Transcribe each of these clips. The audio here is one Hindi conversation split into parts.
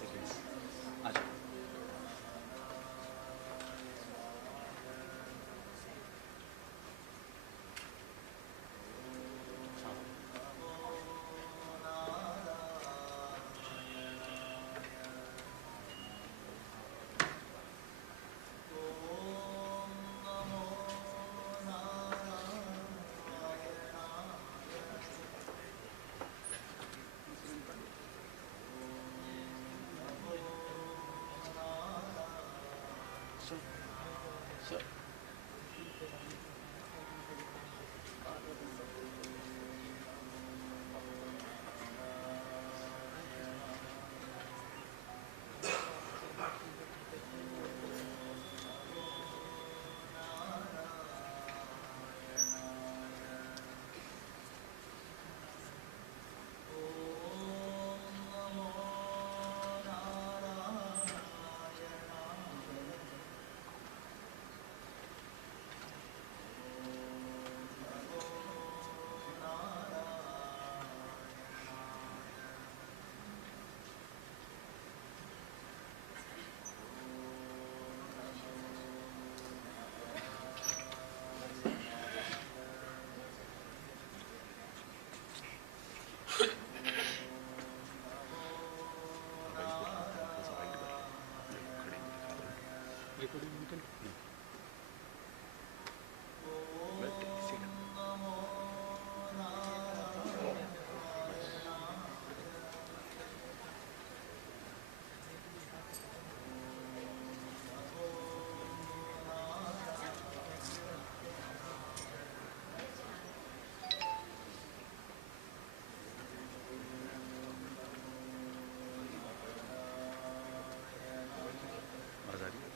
सेकेंड्स आ जाओ। सर रिकॉर्डिंग उनके नहीं बस इसी का आवाज आ रही है।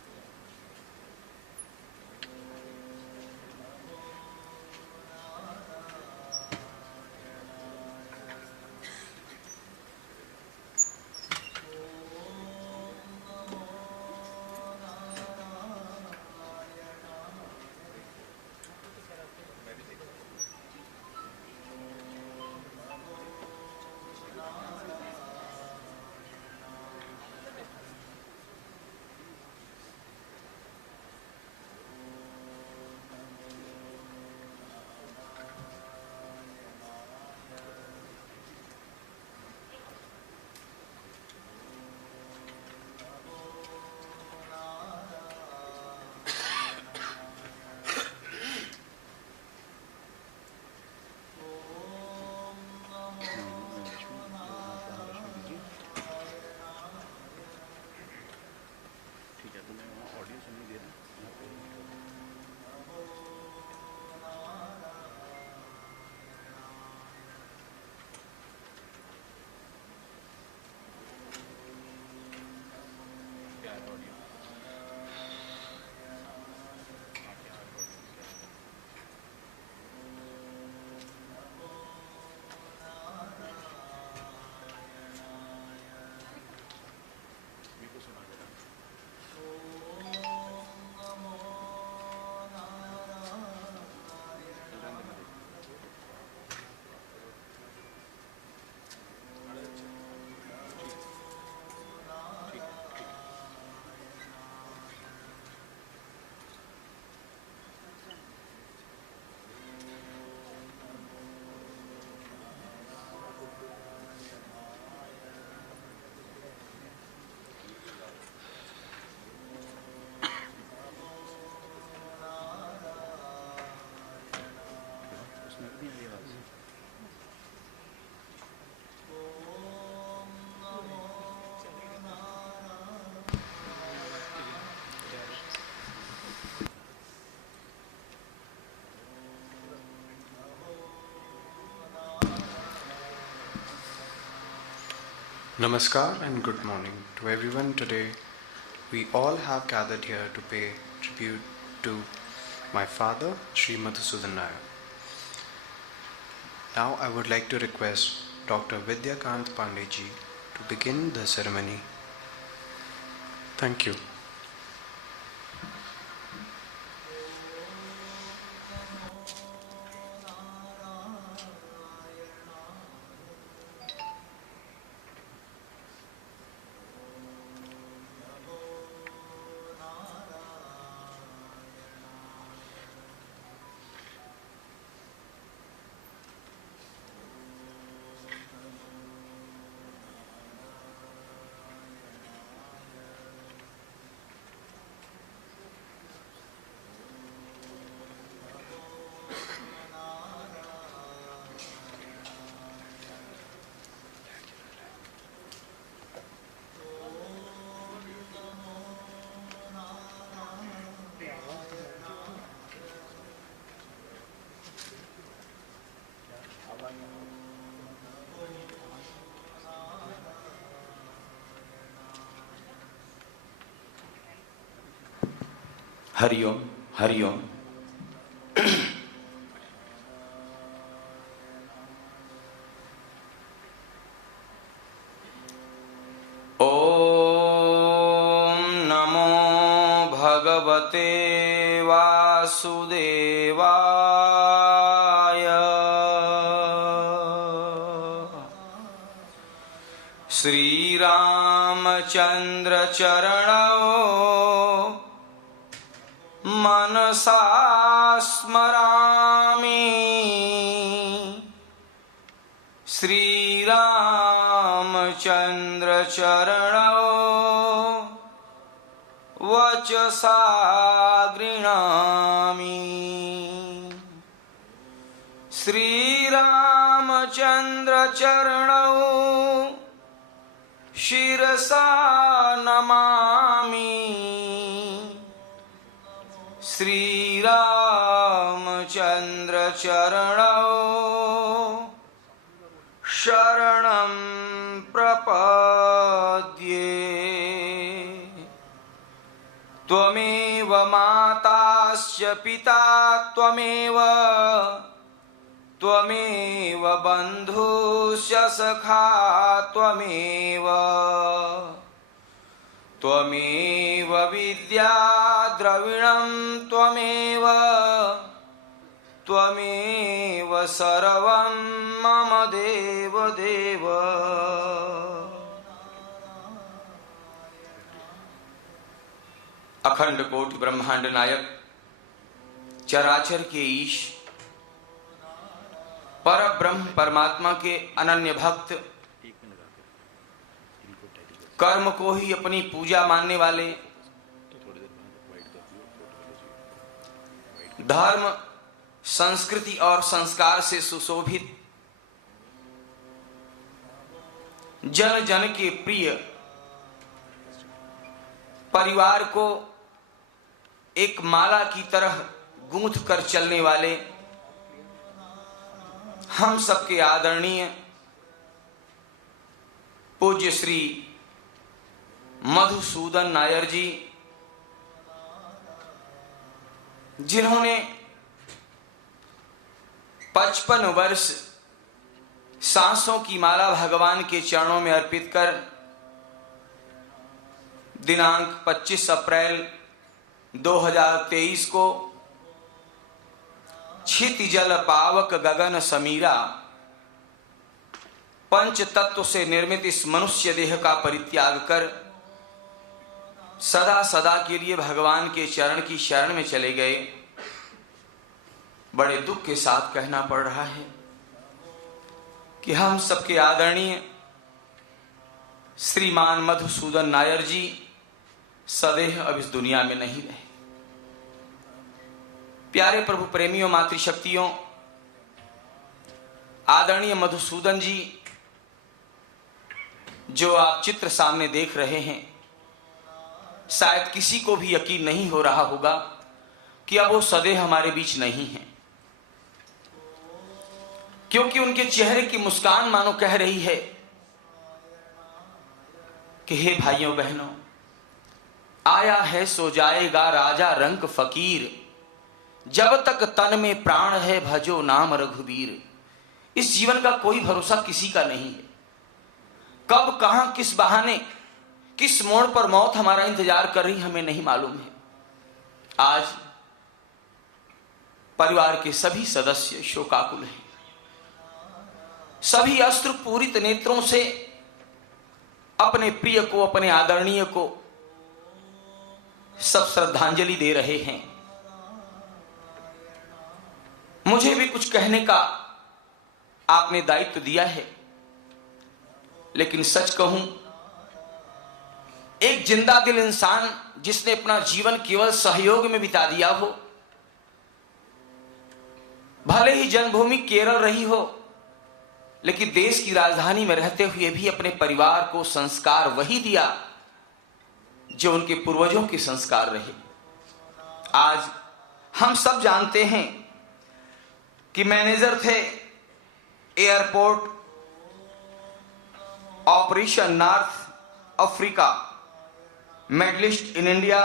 ठीक है, तो मैं वहाँ ऑडियो सुनने दे रहा हूँ यहाँ पे। क्या है ऑडियो? हाँ, क्या है ऑडियो? मेरे को सुना दे रहा चल रहा है, मैं ठीक है, ठीक है। उसमें भी नहीं आवाज। Namaskar and good morning to everyone. Today, we all have gathered here to pay tribute to my father, Sri Madhusudan Nair. Now, I would like to request Dr. Vidyakant Pandeji to begin the ceremony. Thank you. Hariom Hariom. ओम नमो भगवते वासुदेवाय। श्री रामचंद्र चरणौ मनसा स्मरामि। श्री रामचंद्र चरणौ वचसा गृह्णामि। श्री रामचंद्र चरणौ शिरसा नमामि। श्री रामचंद्र चरणौ शरणं प्रपद्ये। त्वमेव माताश्च पिता त्वमेव, त्वमेव बन्धुश्च सखा त्वमेव, त्वमेव विद्या द्रविणं त्वमेव, त्वमेव सर्वं मम देव देव। अखंड कोटि ब्रह्मांड नायक, चराचर के ईश, पर ब्रह्म परमात्मा के अनन्य भक्त, कर्म को ही अपनी पूजा मानने वाले, धर्म संस्कृति और संस्कार से सुशोभित, जन जन के प्रिय, परिवार को एक माला की तरह गूंथ कर चलने वाले हम सबके आदरणीय पूज्य श्री मधुसूदन नायर जी, जिन्होंने 55 वर्ष सांसों की माला भगवान के चरणों में अर्पित कर दिनांक 25 अप्रैल 2023 को क्षितिजल पावक गगन समीरा पंच तत्व से निर्मित इस मनुष्य देह का परित्याग कर सदा सदा के लिए भगवान के चरण की शरण में चले गए। बड़े दुख के साथ कहना पड़ रहा है कि हम सबके आदरणीय श्रीमान मधुसूदन नायर जी सदैव अब इस दुनिया में नहीं रहे। प्यारे प्रभु प्रेमियों, मातृशक्तियों, आदरणीय मधुसूदन जी, जो आप चित्र सामने देख रहे हैं, शायद किसी को भी यकीन नहीं हो रहा होगा कि अब वो सदैव हमारे बीच नहीं हैं, क्योंकि उनके चेहरे की मुस्कान मानो कह रही है कि हे भाइयों बहनों, आया है सो जाएगा राजा रंक फकीर, जब तक तन में प्राण है भजो नाम रघुबीर। इस जीवन का कोई भरोसा किसी का नहीं है। कब, कहां, किस बहाने, किस मोड़ पर मौत हमारा इंतजार कर रही हमें नहीं मालूम है। आज परिवार के सभी सदस्य शोकाकुल हैं। सभी अश्रुपूरित नेत्रों से अपने प्रिय को, अपने आदरणीय को सब श्रद्धांजलि दे रहे हैं। मुझे भी कुछ कहने का आपने दायित्व दिया है, लेकिन सच कहूं, एक जिंदा दिल इंसान जिसने अपना जीवन केवल सहयोग में बिता दिया हो, भले ही जन्मभूमि केरल रही हो, लेकिन देश की राजधानी में रहते हुए भी अपने परिवार को संस्कार वही दिया जो उनके पूर्वजों के संस्कार रहे। आज हम सब जानते हैं कि मैनेजर थे airport operation North Africa, medallist in India,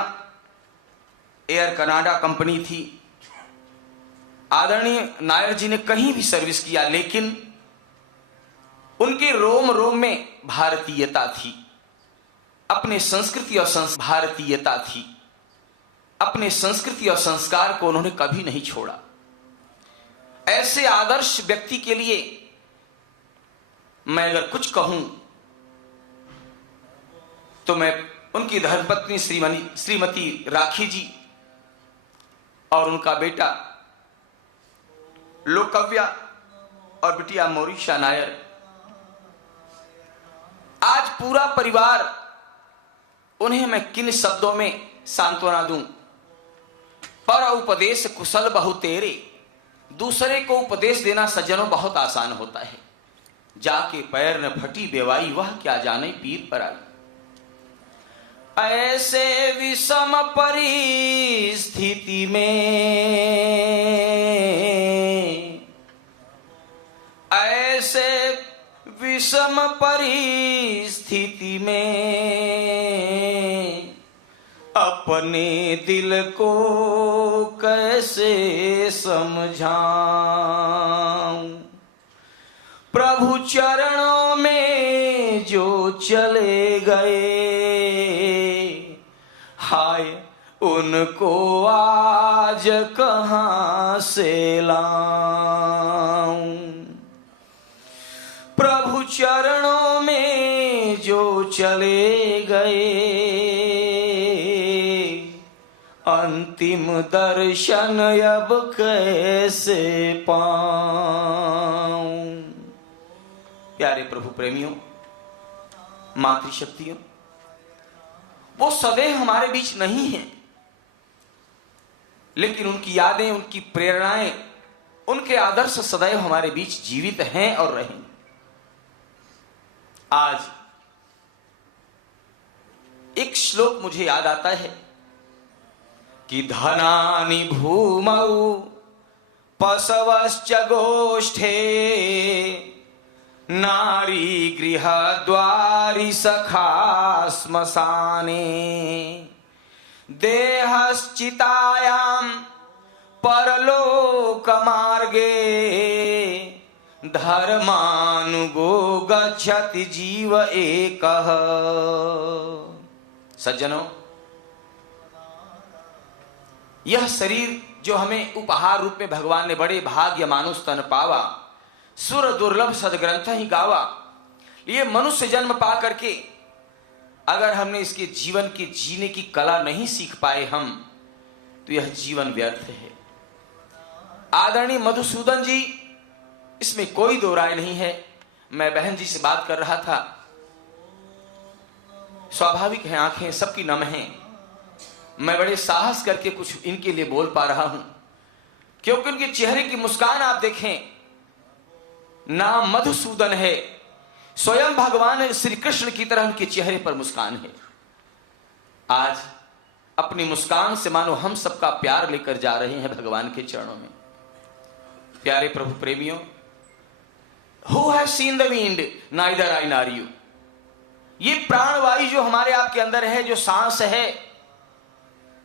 Air Canada company थी। आदरणीय नायर जी ने कहीं भी सर्विस किया, लेकिन उनके रोम रोम में भारतीयता थी, अपने संस्कृति और भारतीयता थी, अपने संस्कृति और संस्कार को उन्होंने कभी नहीं छोड़ा। ऐसे आदर्श व्यक्ति के लिए मैं अगर कुछ कहूं तो मैं उनकी धर्मपत्नी श्रीमती राखी जी और उनका बेटा लोकव्या और बिटिया मोरिशा नायर, आज पूरा परिवार, उन्हें मैं किन शब्दों में सांत्वना दूं। पर उपदेश कुशल बहु तेरे, दूसरे को उपदेश देना सज्जनों बहुत आसान होता है। जाके पैर न फटी बेवाई, वह क्या जाने पीर पर आई। ऐसे विषम परिस्थिति में, ऐसे विषम परिस्थिति में अपने दिल को कैसे समझाऊं। प्रभु चरणों में जो चले गए, हाय उनको आज कहां से लाऊं। प्रभु चरणों में जो चले गए, अंतिम दर्शन अब कैसे पाऊं। प्यारे प्रभु प्रेमियों, मातृशक्तियों, वो सदैव हमारे बीच नहीं है, लेकिन उनकी यादें, उनकी प्रेरणाएं, उनके आदर्श सदैव हमारे बीच जीवित हैं और रहेंगे। आज एक श्लोक मुझे याद आता है कि धनानि भूमौ पशवश्च गोष्ठे, नारी गृह द्वारि सखा श्मशाने, देहश्चितायां परलोक मार्गे, धर्मानुगो गच्छति जीव एकः। सज्जनों, यह शरीर जो हमें उपहार रूप में भगवान ने बड़े भाग्य मानुष तन पावा, सुर दुर्लभ सदग्रंथ ही गावा, ये मनुष्य जन्म पा करके अगर हमने इसके जीवन के जीने की कला नहीं सीख पाए हम, तो यह जीवन व्यर्थ है। आदरणीय मधुसूदन जी, इसमें कोई दो राय नहीं है। मैं बहन जी से बात कर रहा था, स्वाभाविक है आंखें सबकी नम हैं, मैं बड़े साहस करके कुछ इनके लिए बोल पा रहा हूं, क्योंकि उनके चेहरे की मुस्कान आप देखें, नाम मधुसूदन है, स्वयं भगवान श्री कृष्ण की तरह उनके चेहरे पर मुस्कान है। आज अपनी मुस्कान से मानो हम सबका प्यार लेकर जा रहे हैं भगवान के चरणों में। प्यारे प्रभु प्रेमियों, Who has seen the wind? Neither I nor you। ये प्राणवायु जो हमारे आपके अंदर है, जो सांस है,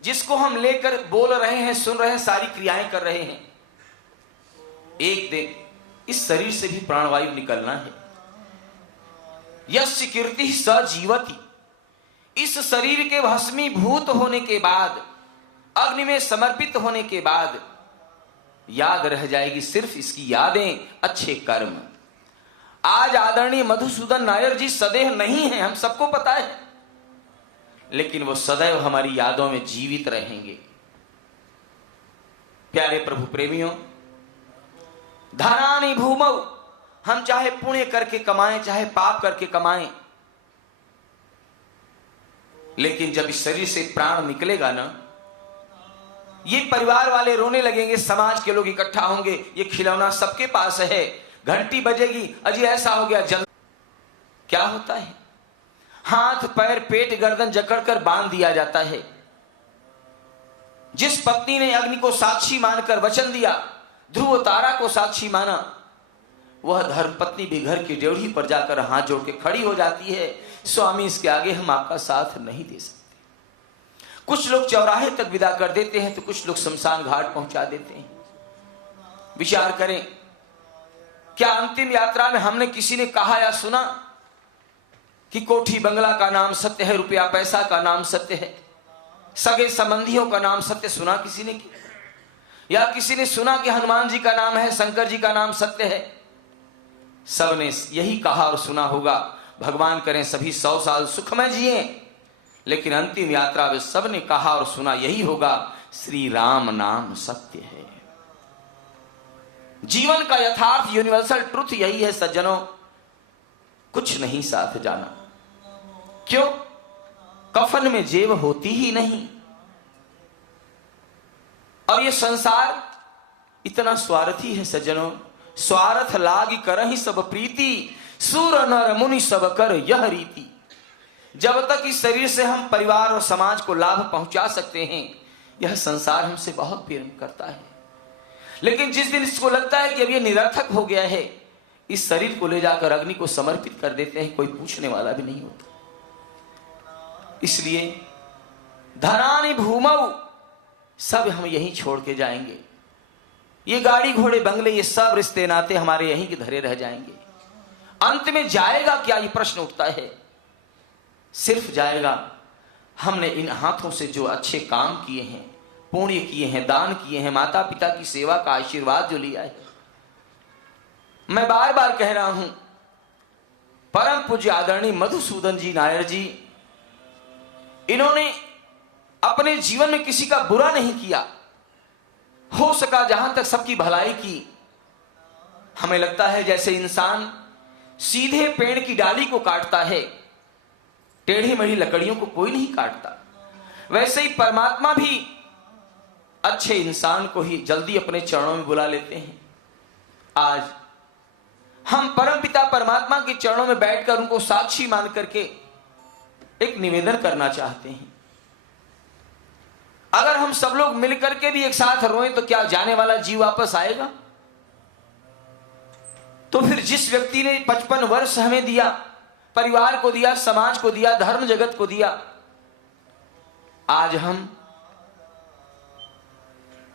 जिसको हम लेकर बोल रहे हैं, सुन रहे हैं, सारी क्रियाएं कर रहे हैं, एक दिन इस शरीर से भी प्राणवायु निकलना है। यस्य कीर्ति स जीवति, इस शरीर के भस्मीभूत होने के बाद, अग्नि में समर्पित होने के बाद याद रह जाएगी सिर्फ इसकी यादें, अच्छे कर्म। आज आदरणीय मधुसूदन नायर जी सदैव नहीं है, हम सबको पता है, लेकिन वो सदैव हमारी यादों में जीवित रहेंगे। प्यारे प्रभु प्रेमियों, धनानि भूमौ, हम चाहे पुण्य करके कमाएं, चाहे पाप करके कमाएं, लेकिन जब इस शरीर से प्राण निकलेगा ना, ये परिवार वाले रोने लगेंगे, समाज के लोग इकट्ठा होंगे, ये खिलौना सबके पास है, घंटी बजेगी, अजी ऐसा हो गया, जल क्या होता है, हाथ पैर पेट गर्दन जकड़कर बांध दिया जाता है। जिस पत्नी ने अग्नि को साक्षी मानकर वचन दिया, ध्रुव तारा को साक्षी माना, वह धर्मपत्नी भी घर की ड्योढ़ी पर जाकर हाथ जोड़ के खड़ी हो जाती है, स्वामी इसके आगे हम आपका साथ नहीं दे सकते। कुछ लोग चौराहे तक विदा कर देते हैं तो कुछ लोग शमशान घाट पहुंचा देते हैं। विचार करें, क्या अंतिम यात्रा में हमने किसी ने कहा या सुना कि कोठी बंगला का नाम सत्य है, रुपया पैसा का नाम सत्य है, सगे संबंधियों का नाम सत्य सुना किसी ने? या किसी ने सुना कि हनुमान जी का नाम है, शंकर जी का नाम सत्य है? सबने यही कहा और सुना होगा। भगवान करें सभी 100 साल सुखमय जिए, लेकिन अंतिम यात्रा में सबने कहा और सुना यही होगा, श्री राम नाम सत्य है। जीवन का यथार्थ यूनिवर्सल ट्रुथ यही है सज्जनों, कुछ नहीं साथ जाना। क्यों? कफन में जेब होती ही नहीं। और ये संसार इतना स्वार्थी है सज्जनों, स्वार्थ लागी करहि सब प्रीति, सूर नर मुनि सब कर यह रीति। जब तक इस शरीर से हम परिवार और समाज को लाभ पहुंचा सकते हैं, यह संसार हमसे बहुत प्रेम करता है। लेकिन जिस दिन इसको लगता है कि अब ये निरर्थक हो गया है, इस शरीर को ले जाकर अग्नि को समर्पित कर देते हैं, कोई पूछने वाला भी नहीं होता। इसलिए धनानि भूमौ, सब हम यहीं छोड़ के जाएंगे। ये गाड़ी घोड़े बंगले, ये सब रिश्ते नाते हमारे यहीं के धरे रह जाएंगे। अंत में जाएगा क्या, ये प्रश्न उठता है। सिर्फ जाएगा हमने इन हाथों से जो अच्छे काम किए हैं, पुण्य किए हैं, दान किए हैं, माता पिता की सेवा का आशीर्वाद जो लिया है। मैं बार बार कह रहा हूं, परम पूज्य आदरणीय मधुसूदन जी नायर जी, इन्होंने अपने जीवन में किसी का बुरा नहीं किया, हो सका जहां तक सबकी भलाई की। हमें लगता है जैसे इंसान सीधे पेड़ की डाली को काटता है, टेढ़ी मेढ़ी लकड़ियों को कोई नहीं काटता, वैसे ही परमात्मा भी अच्छे इंसान को ही जल्दी अपने चरणों में बुला लेते हैं। आज हम परमपिता परमात्मा के चरणों में बैठकर उनको साक्षी मान करके एक निवेदन करना चाहते हैं। अगर हम सब लोग मिलकर के भी एक साथ रोएं तो क्या जाने वाला जीव वापस आएगा? तो फिर जिस व्यक्ति ने 55 वर्ष हमें दिया, परिवार को दिया, समाज को दिया, धर्म जगत को दिया, आज हम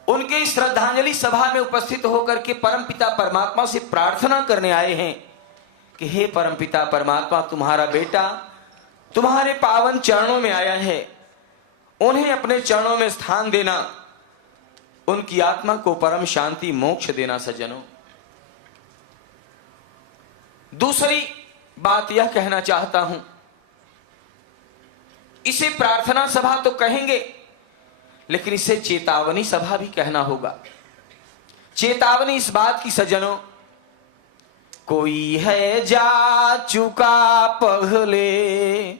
उनके श्रद्धांजलि सभा में उपस्थित होकर के परमपिता परमात्मा से प्रार्थना करने आए हैं कि हे परमपिता परमात्मा, तुम्हारा बेटा तुम्हारे पावन चरणों में आया है, उन्हें अपने चरणों में स्थान देना, उनकी आत्मा को परम शांति मोक्ष देना। सज्जनों, दूसरी बात यह कहना चाहता हूं, इसे प्रार्थना सभा तो कहेंगे, लेकिन इसे चेतावनी सभा भी कहना होगा। चेतावनी इस बात की सज्जनों, कोई है जा चुका पहले,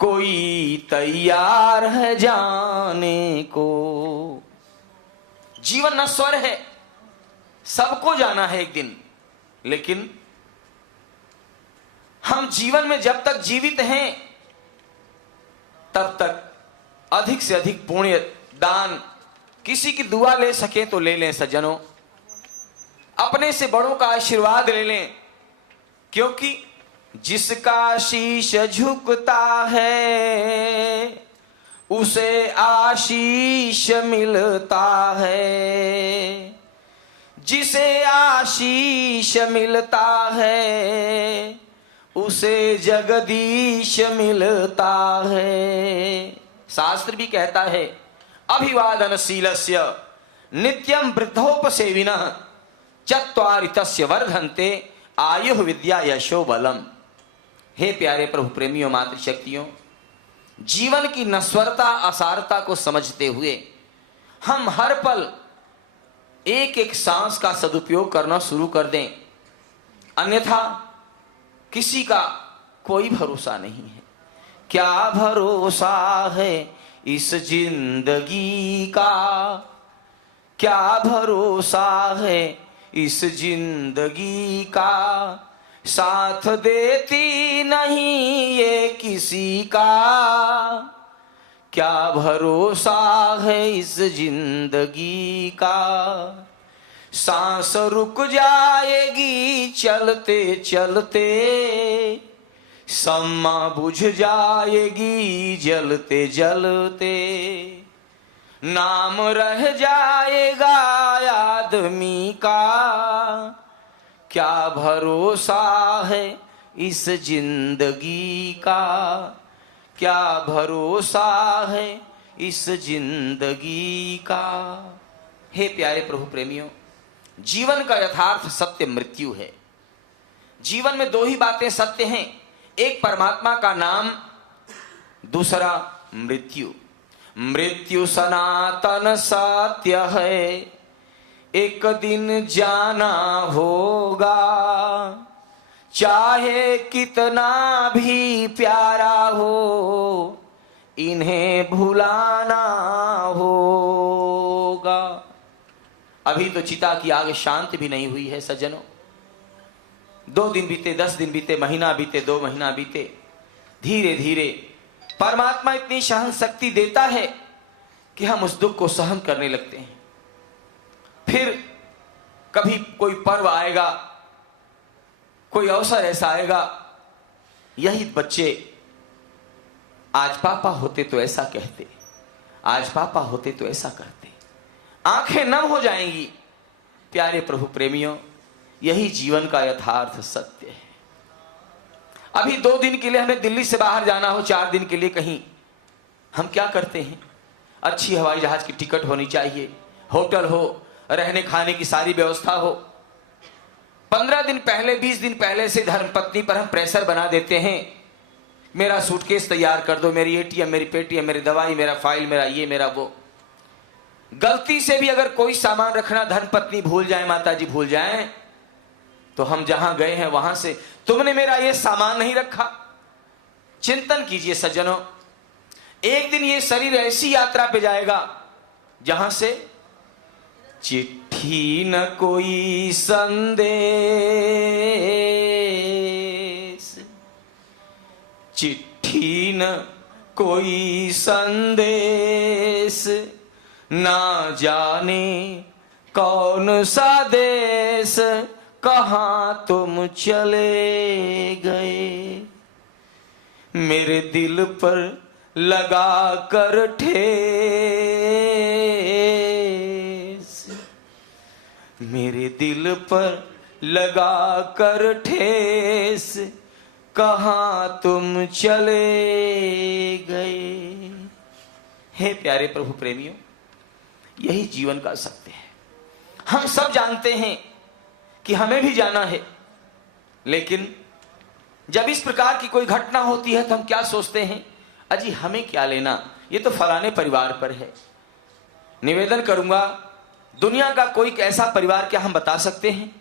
कोई तैयार है जाने को। जीवन नश्वर है, सबको जाना है एक दिन, लेकिन हम जीवन में जब तक जीवित हैं तब तक अधिक से अधिक पुण्य दान, किसी की दुआ ले सके तो ले लें सज्जनों, अपने से बड़ों का आशीर्वाद ले लें, क्योंकि जिसका शीश झुकता है उसे आशीष मिलता है, जिसे आशीष मिलता है उसे जगदीश मिलता है। शास्त्र भी कहता है, अभिवादनशीलस्य नित्यं वृद्धोपसेविनः चत्वारि तस्य वर्धन्ते आयुः विद्या यशो बलम। हे प्यारे प्रभु प्रेमियों, मातृशक्तियों, जीवन की नश्वरता असारता को समझते हुए हम हर पल एक एक सांस का सदुपयोग करना शुरू कर दें, अन्यथा किसी का कोई भरोसा नहीं है। क्या भरोसा है इस जिंदगी का, क्या भरोसा है इस जिंदगी का, साथ देती नहीं ये किसी का, क्या भरोसा है इस जिंदगी का। सांस रुक जाएगी चलते चलते, सम्मा बुझ जाएगी जलते जलते। नाम रह जाएगा आदमी का, क्या भरोसा है इस जिंदगी का, क्या भरोसा है इस जिंदगी का। हे प्यारे प्रभु प्रेमियों, जीवन का यथार्थ सत्य मृत्यु है। जीवन में दो ही बातें सत्य हैं, एक परमात्मा का नाम, दूसरा मृत्यु। मृत्यु सनातन सत्य है, एक दिन जाना होगा, चाहे कितना भी प्यारा हो इन्हें भुलाना होगा। अभी तो चिता की आग शांत भी नहीं हुई है सज्जनों। 2 दिन बीते, 10 दिन बीते, महीना बीते, 2 महीना बीते, धीरे धीरे परमात्मा इतनी सहन शक्ति देता है कि हम उस दुख को सहन करने लगते हैं। फिर कभी कोई पर्व आएगा, कोई अवसर ऐसा आएगा, यही बच्चे आज पापा होते तो ऐसा कहते, आज पापा होते तो ऐसा करते, आंखें नम हो जाएंगी। प्यारे प्रभु प्रेमियों, यही जीवन का यथार्थ सत्य है। अभी 2 दिन के लिए हमें दिल्ली से बाहर जाना हो, 4 दिन के लिए कहीं, हम क्या करते हैं? अच्छी हवाई जहाज की टिकट होनी चाहिए, होटल हो, रहने खाने की सारी व्यवस्था हो। 15 दिन पहले, 20 दिन पहले से धर्मपत्नी पर हम प्रेशर बना देते हैं, मेरा सूटकेस तैयार कर दो, मेरी एटीएम, मेरी पेटीएम, मेरी दवाई, मेरा फाइल, मेरा ये, मेरा वो। गलती से भी अगर कोई सामान रखना धर्मपत्नी भूल जाए, माता जी भूल जाए, तो हम जहां गए हैं वहां से, तुमने मेरा ये सामान नहीं रखा। चिंतन कीजिए सज्जनों, एक दिन ये शरीर ऐसी यात्रा पे जाएगा जहां से चिट्ठी न कोई संदेश, चिट्ठी न कोई संदेश, ना जाने कौन सा देश, कहां तुम चले गए। मेरे दिल पर लगा कर ठेस, मेरे दिल पर लगा कर ठेस, कहां तुम चले गए। हे प्यारे प्रभु प्रेमियों, यही जीवन का सत्य है। हम सब जानते हैं कि हमें भी जाना है, लेकिन जब इस प्रकार की कोई घटना होती है तो हम क्या सोचते हैं? अजी हमें क्या लेना, ये तो फलाने परिवार पर है। निवेदन करूंगा, दुनिया का कोई ऐसा परिवार क्या हम बता सकते हैं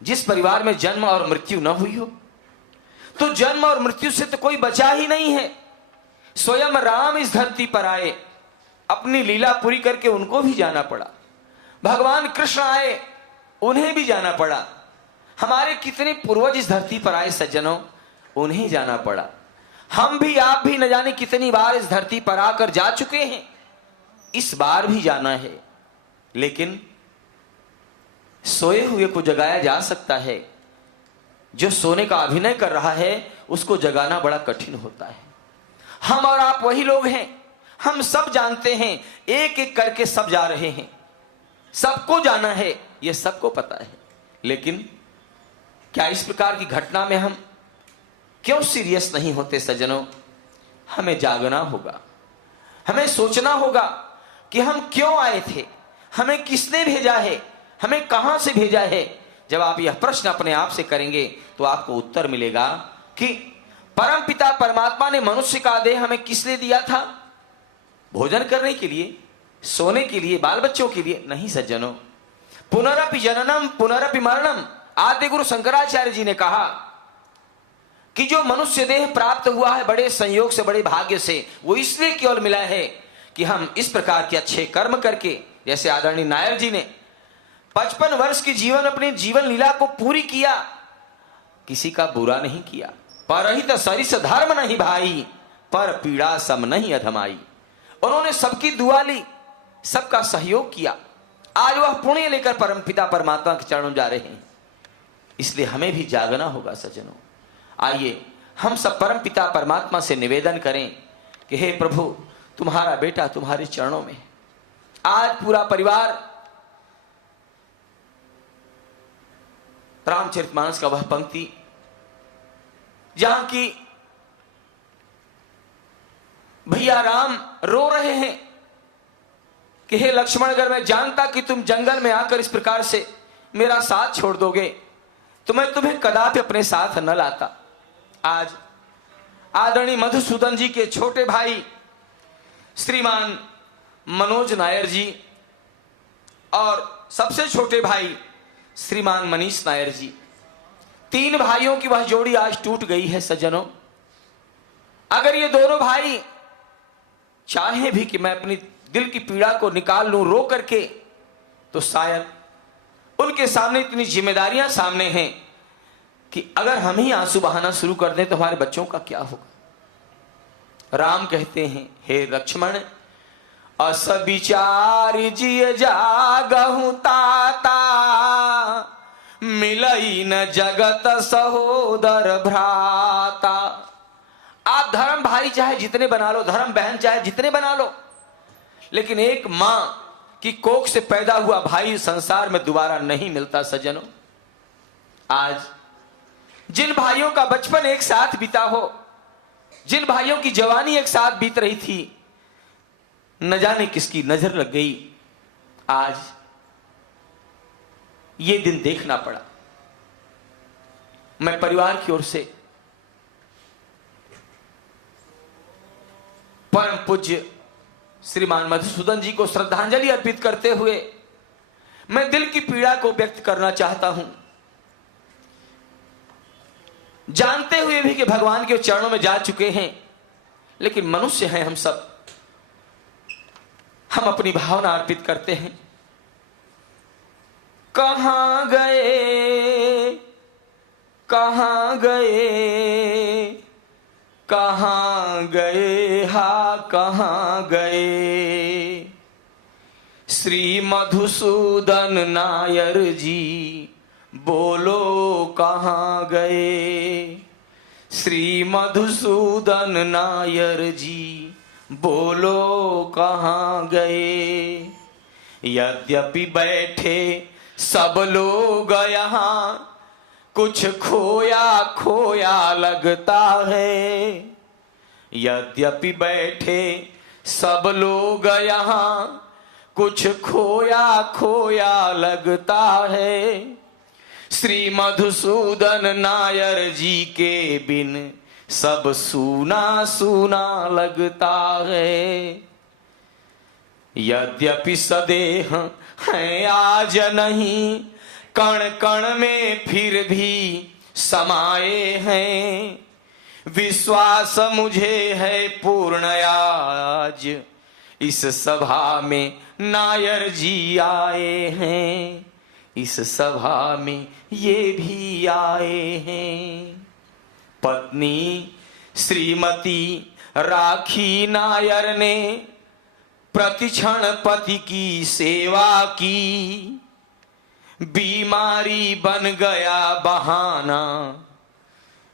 जिस परिवार में जन्म और मृत्यु न हुई हो? तो जन्म और मृत्यु से तो कोई बचा ही नहीं है। स्वयं राम इस धरती पर आए, अपनी लीला पूरी करके उनको भी जाना पड़ा। भगवान कृष्ण आए, उन्हें भी जाना पड़ा। हमारे कितने पूर्वज इस धरती पर आए सज्जनों, उन्हें जाना पड़ा। हम भी, आप भी न जाने कितनी बार इस धरती पर आकर जा चुके हैं, इस बार भी जाना है। लेकिन सोए हुए को जगाया जा सकता है, जो सोने का अभिनय कर रहा है उसको जगाना बड़ा कठिन होता है। हम और आप वही लोग हैं, हम सब जानते हैं, एक एक करके सब जा रहे हैं, सबको जाना है, यह सबको पता है। लेकिन क्या इस प्रकार की घटना में हम क्यों सीरियस नहीं होते सज्जनों? हमें जागना होगा, हमें सोचना होगा कि हम क्यों आए थे, हमें किसने भेजा है, हमें कहां से भेजा है। जब आप यह प्रश्न अपने आप से करेंगे तो आपको उत्तर मिलेगा कि परमपिता परमात्मा ने मनुष्य का देह हमें किस लिए दिया था? भोजन करने के लिए, सोने के लिए, बाल बच्चों के लिए नहीं सज्जनों। पुनरपि जननम पुनरपि मरणम। आद्य गुरु शंकराचार्य जी ने कहा कि जो मनुष्य देह प्राप्त हुआ है बड़े संयोग से, बड़े भाग्य से, वो इसलिए केवल मिला है कि हम इस प्रकार के अच्छे कर्म करके, जैसे आदरणीय नायर जी ने 55 वर्ष की जीवन, अपनी जीवन लीला को पूरी किया, किसी का बुरा नहीं किया। परहित सरिस धर्म नहीं भाई, पर पीड़ा सम नहीं अधमाई। उन्होंने सबकी दुआ ली, सबका सहयोग किया। आज वह पुण्य लेकर परमपिता परमात्मा के चरणों जा रहे हैं। इसलिए हमें भी जागना होगा सज्जनों। आइए हम सब परमपिता परमात्मा से निवेदन करें कि हे प्रभु, तुम्हारा बेटा तुम्हारे चरणों में है। आज पूरा परिवार रामचरितमानस का वह पंक्ति जहां की भैया राम रो रहे हैं कि हे लक्ष्मण, अगर मैं जानता कि तुम जंगल में आकर इस प्रकार से मेरा साथ छोड़ दोगे तो मैं तुम्हें कदापि अपने साथ न लाता। आज आदरणीय मधुसूदन जी के छोटे भाई श्रीमान मनोज नायर जी और सबसे छोटे भाई श्रीमान मनीष नायर जी, तीन भाइयों की वह जोड़ी आज टूट गई है सज्जनों। अगर ये दोनों भाई चाहे भी कि मैं अपनी दिल की पीड़ा को निकाल लूं रो करके, तो शायद उनके सामने इतनी जिम्मेदारियां सामने हैं कि अगर हम ही आंसू बहाना शुरू कर दें तो हमारे बच्चों का क्या होगा। राम कहते हैं, हे लक्ष्मण, अस विचार जिय जागहु ताता, मिलई न जगत सहोदर भ्राता। आप धर्म भाई चाहे जितने बना लो, धर्म बहन चाहे जितने बना लो, लेकिन एक मां की कोख से पैदा हुआ भाई संसार में दोबारा नहीं मिलता सज्जनों। आज जिन भाइयों का बचपन एक साथ बीता हो, जिन भाइयों की जवानी एक साथ बीत रही थी, न जाने किसकी नजर लग गई, आज ये दिन देखना पड़ा। मैं परिवार की ओर से परम पूज्य श्रीमान मधुसूदन जी को श्रद्धांजलि अर्पित करते हुए मैं दिल की पीड़ा को व्यक्त करना चाहता हूं, जानते हुए भी कि भगवान के चरणों में जा चुके हैं, लेकिन मनुष्य हैं हम सब, हम अपनी भावना अर्पित करते हैं। कहां गए, कहां गए, कहां गए, हा कहां गए, श्री मधुसूदन नायर जी, बोलो कहां गए, श्री मधुसूदन नायर जी, बोलो कहां गए। यद्यपि बैठे सब लोग यहां, कुछ खोया खोया लगता है। यद्यपि बैठे सब लोग यहां, कुछ खोया खोया लगता है। श्री मधुसूदन नायर जी के बिन सब सूना सूना लगता है। यद्यपि सदेह हैं आज नहीं, कण कण में फिर भी समाये हैं। विश्वास मुझे है पूर्ण आज, इस सभा में नायर जी आए हैं, इस सभा में ये भी आए हैं। पत्नी श्रीमती राखी नायर ने प्रतिक्षण पति की सेवा की। बीमारी बन गया बहाना,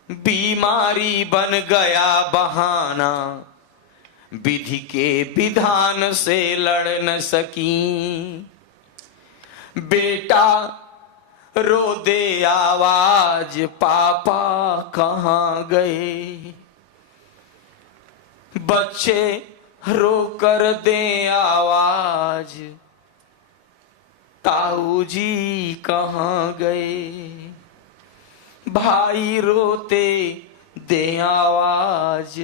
बीमारी बन गया बहाना, विधि के विधान से लड़ न सकी। बेटा रो दे आवाज, पापा कहाँ गए। बच्चे रो कर दे आवाज, ताऊ जी कहाँ गए। भाई रोते दे आवाज,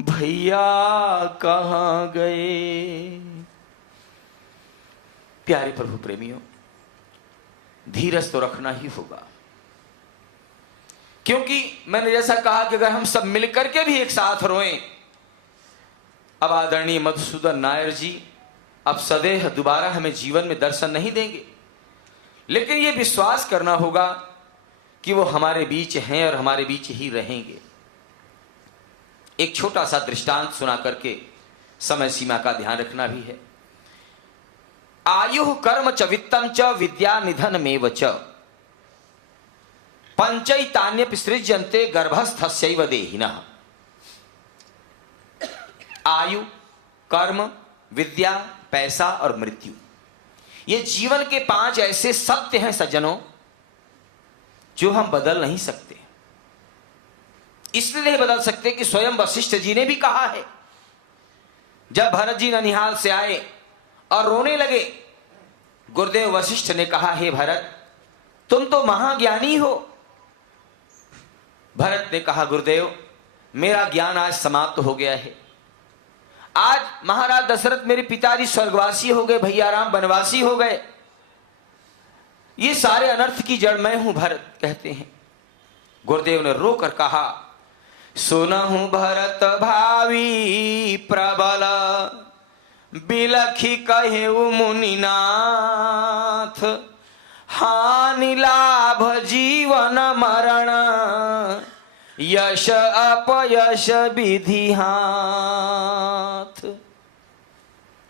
भैया कहाँ गए। प्यारे प्रभु प्रेमियों, धीरज तो रखना ही होगा, क्योंकि मैंने जैसा कहा कि अगर हम सब मिलकर के भी एक साथ रोएं, अब आदरणीय मधुसूदन नायर जी अब सदैव दोबारा हमें जीवन में दर्शन नहीं देंगे, लेकिन यह विश्वास करना होगा कि वो हमारे बीच हैं और हमारे बीच ही रहेंगे। एक छोटा सा दृष्टांत सुना करके समय सीमा का ध्यान रखना भी है। आयु कर्म च वित्तम च विद्या निधन मेव च, पंचैतान्यपि सृज्यन्ते गर्भस्थस्यैव देहिनः। आयु, कर्म, विद्या, पैसा और मृत्यु। ये जीवन के 5 ऐसे सत्य हैं सज्जनों, जो हम बदल नहीं सकते। इसलिए नहीं बदल सकते कि स्वयं वशिष्ठ जी ने भी कहा है। जब भरत जी ननिहाल से आए और रोने लगे, गुरुदेव वशिष्ठ ने कहा, हे भरत, तुम तो महाज्ञानी हो। भरत ने कहा, गुरुदेव, मेरा ज्ञान आज समाप्त हो गया है। आज महाराज दशरथ मेरे पिताजी स्वर्गवासी हो गए, भैया राम वनवासी हो गए। ये सारे अनर्थ की जड़ मैं हूं, भरत कहते हैं। गुरुदेव ने रोकर कहा, सुनहु भरत भावी प्रबल, बिलखी कहे मुनिनाथ, हानि लाभ जीवन मरण, यश अपयश विधि हाथ।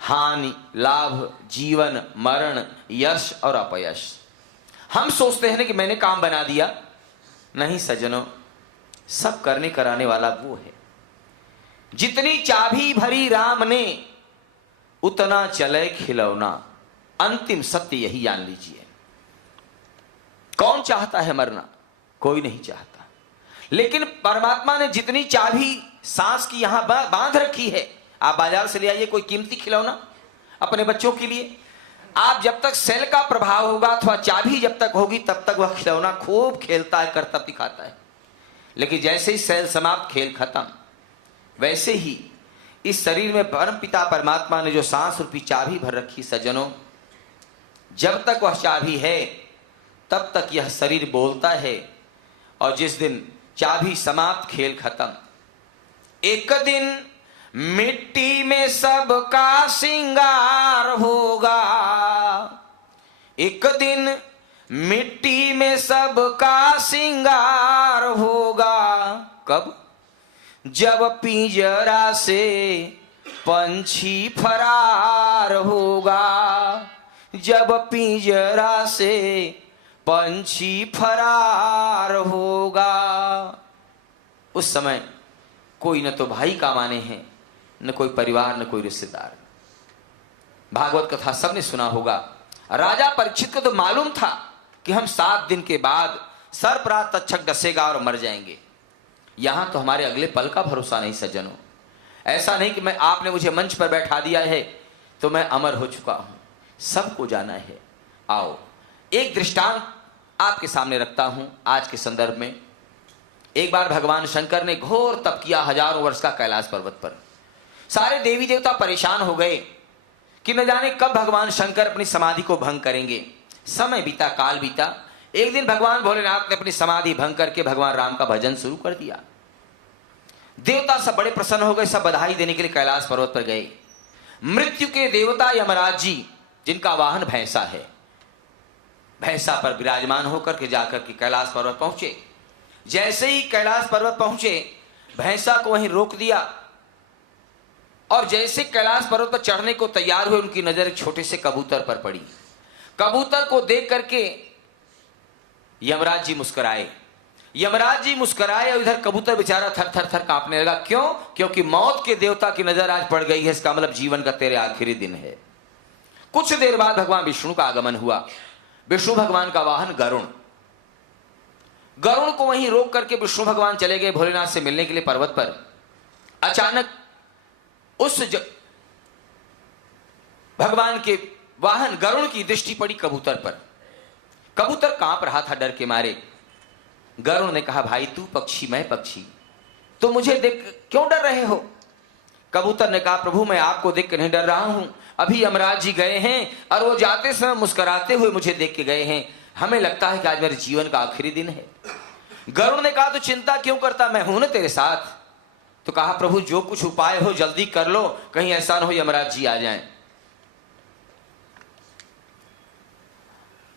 हानि लाभ जीवन मरण यश और अपयश। हम सोचते हैं ना कि मैंने काम बना दिया। नहीं सज्जनों, सब करने कराने वाला वो है। जितनी चाबी भरी राम ने, उतना चले खिलौना। अंतिम सत्य यही जान लीजिए। कौन चाहता है मरना? कोई नहीं चाहता। लेकिन परमात्मा ने जितनी चाबी सांस की यहां बांध रखी है, आप बाजार से ले आइए कोई कीमती खिलौना अपने बच्चों के लिए। आप जब तक सेल का प्रभाव होगा अथवा चाबी जब तक होगी, तब तक वह खिलौना खूब खेलता है, करतब दिखाता है। लेकिन जैसे ही सेल समाप्त, खेल खत्म। वैसे ही इस शरीर में परम पिता परमात्मा ने जो सांस रूपी चाबी भर रखी सज्जनों, जब तक वह चाबी है तब तक यह शरीर बोलता है। और जिस दिन चाबी समाप्त, खेल खत्म। एक दिन मिट्टी में सबका श्रृंगार होगा। एक दिन मिट्टी में सबका श्रृंगार होगा। कब? जब पिंजरा से पंछी फरार होगा। जब पिंजरा से पंछी फरार होगा। उस समय कोई न तो भाई काम आने हैं, न कोई परिवार, न कोई रिश्तेदार। भागवत कथा सबने सुना होगा। राजा परीक्षित को तो मालूम था कि हम 7 दिन के बाद सर्पराज तक्षक डसेगा और मर जाएंगे। यहां तो हमारे अगले पल का भरोसा नहीं सज्जनों। ऐसा नहीं कि मैं आपने मुझे मंच पर बैठा दिया है तो मैं अमर हो चुका हूं। सबको जाना है। आओ एक दृष्टांत आपके सामने रखता हूं आज के संदर्भ में। एक बार भगवान शंकर ने घोर तप किया, हजारों वर्ष का, कैलाश पर्वत पर। सारे देवी देवता परेशान हो गए कि न जाने कब भगवान शंकर अपनी समाधि को भंग करेंगे। समय बीता, काल बीता। एक दिन भगवान भोलेनाथ ने अपनी समाधि भंग करके भगवान राम का भजन शुरू कर दिया। देवता सब बड़े प्रसन्न हो गए, सब बधाई देने के लिए कैलाश पर्वत पर गए। मृत्यु के देवता यमराज जी, जिनका वाहन भैंसा है, भैंसा पर विराजमान होकर के जाकर के कैलाश पर्वत पहुंचे। जैसे ही कैलाश पर्वत पहुंचे, भैंसा को वहीं रोक दिया और जैसे कैलाश पर्वत पर चढ़ने को तैयार हुए, उनकी नजर एक छोटे से कबूतर पर पड़ी। कबूतर को देख करके यमराज जी मुस्कुराए। यमराज जी मुस्कुराए और इधर कबूतर बेचारा थर थर थर कांपने लगा। क्यों? क्योंकि मौत के देवता की नजर आज पड़ गई है। इसका मतलब जीवन का तेरे आखिरी दिन है। कुछ देर बाद भगवान विष्णु का आगमन हुआ। विष्णु भगवान का वाहन गरुण। गरुण को वहीं रोक करके विष्णु भगवान चले गए भोलेनाथ से मिलने के लिए पर्वत पर। अचानक उस भगवान के वाहन गरुण की दृष्टि पड़ी कबूतर पर। कबूतर कांप रहा था डर के मारे। गरुण ने कहा, भाई तू पक्षी मैं पक्षी, तो मुझे देख क्यों डर रहे हो? कबूतर ने कहा, प्रभु मैं आपको देख कर नहीं डर रहा हूं। अभी यमराज जी गए हैं और वो जाते समय मुस्कुराते हुए मुझे देख के गए हैं। हमें लगता है कि आज मेरे जीवन का आखिरी दिन है। गरुड़ ने कहा, तो चिंता क्यों करता, मैं हूं ना तेरे साथ। तो कहा, प्रभु जो कुछ उपाय हो जल्दी कर लो, कहीं ऐसा न हो यमराज जी आ जाएं।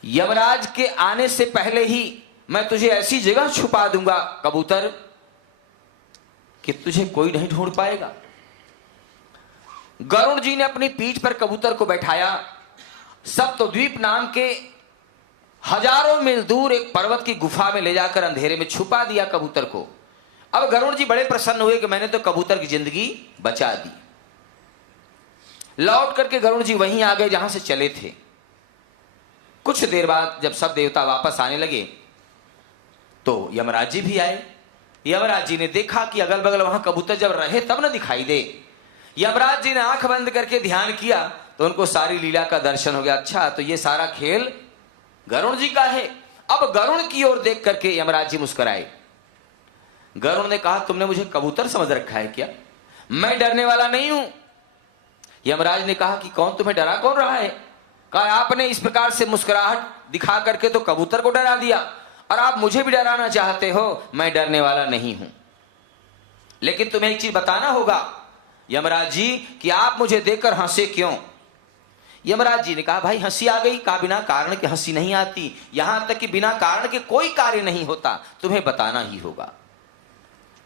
यमराज के आने से पहले ही मैं तुझे ऐसी जगह छुपा दूंगा कबूतर कि तुझे कोई नहीं ढूंढ पाएगा। गरुड़ जी ने अपनी पीठ पर कबूतर को बैठाया। सप्तद्वीप नाम के हजारों मील दूर एक पर्वत की गुफा में ले जाकर अंधेरे में छुपा दिया कबूतर को। अब गरुड़ जी बड़े प्रसन्न हुए कि मैंने तो कबूतर की जिंदगी बचा दी। लौट करके गरुड़ जी वहीं आ गए जहां से चले थे। कुछ देर बाद जब सब देवता वापस आने लगे तो यमराज जी भी आए। यमराज जी ने देखा कि अगल बगल वहां कबूतर जब रहे तब न दिखाई दे। यमराज जी ने आंख बंद करके ध्यान किया तो उनको सारी लीला का दर्शन हो गया। अच्छा, तो ये सारा खेल गरुड़ जी का है। अब गरुड़ की ओर देख करके यमराज जी मुस्कुराए। गरुड़ ने कहा, तुमने मुझे कबूतर समझ रखा है क्या? मैं डरने वाला नहीं हूं। यमराज ने कहा कि कौन तुम्हें डरा कौन रहा है? कहा, आपने इस प्रकार से मुस्कुराहट दिखा करके तो कबूतर को डरा दिया और आप मुझे भी डराना चाहते हो। मैं डरने वाला नहीं हूं, लेकिन तुम्हें एक चीज बताना होगा यमराज जी कि आप मुझे देखकर हंसे क्यों? यमराज जी ने कहा, भाई हंसी आ गई। कहा, बिना कारण के हंसी नहीं आती, यहां तक कि बिना कारण के कोई कार्य नहीं होता, तुम्हें बताना ही होगा।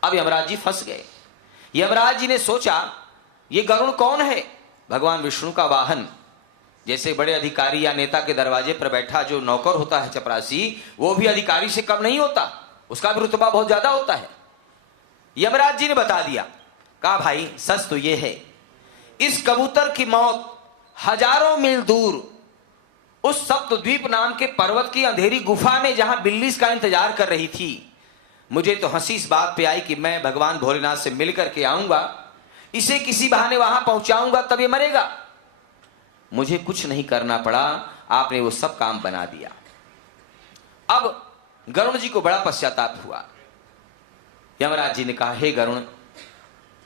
अब यमराज जी फंस गए। यमराज जी ने सोचा ये गरुड़ कौन है? भगवान विष्णु का वाहन। जैसे बड़े अधिकारी या नेता के दरवाजे पर बैठा जो नौकर होता है चपरासी, वो भी अधिकारी से कम नहीं होता, उसका भी रुतबा बहुत ज्यादा होता है। यमराज जी ने बता दिया। कहा, भाई सच तो ये है, इस कबूतर की मौत हजारों मील दूर उस सप्तद्वीप नाम के पर्वत की अंधेरी गुफा में जहां बिल्ली इसका इंतजार कर रही थी। मुझे तो हंसी इस बात पे आई कि मैं भगवान भोलेनाथ से मिल करके आऊंगा, इसे किसी बहाने वहां पहुंचाऊंगा, तब ये मरेगा। मुझे कुछ नहीं करना पड़ा, आपने वो सब काम बना दिया। अब गरुड़ जी को बड़ा पश्चाताप हुआ। यमराज जी ने कहा, हे गरुड़,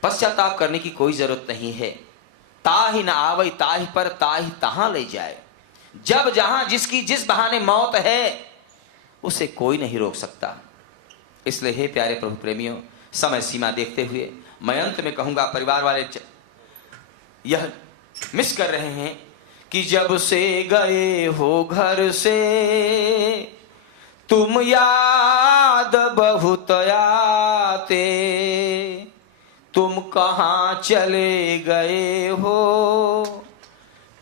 पश्चाताप करने की कोई जरूरत नहीं है। ताहि न आवई ताहि पर ताहि तहां ले जाए। जब जहां जिसकी जिस बहाने मौत है उसे कोई नहीं रोक सकता। इसलिए हे प्यारे प्रभु प्रेमियों, समय सीमा देखते हुए मैं अंत में कहूंगा, परिवार वाले यह मिस कर रहे हैं कि जब से गए हो घर से तुम याद बहुत आते, तुम कहाँ चले गए हो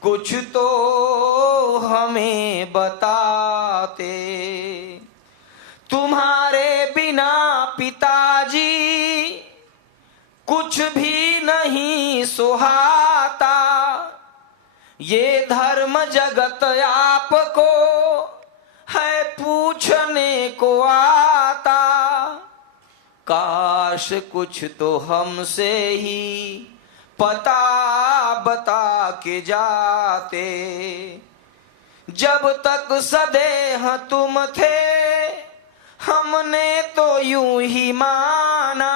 कुछ तो हमें बताते। तुम्हारे बिना पिताजी कुछ भी नहीं सुहाता, ये धर्म जगत आपको है पूछने को आता। काश कुछ तो हमसे ही पता बता के जाते। जब तक सदेह तुम थे हमने तो यूं ही माना,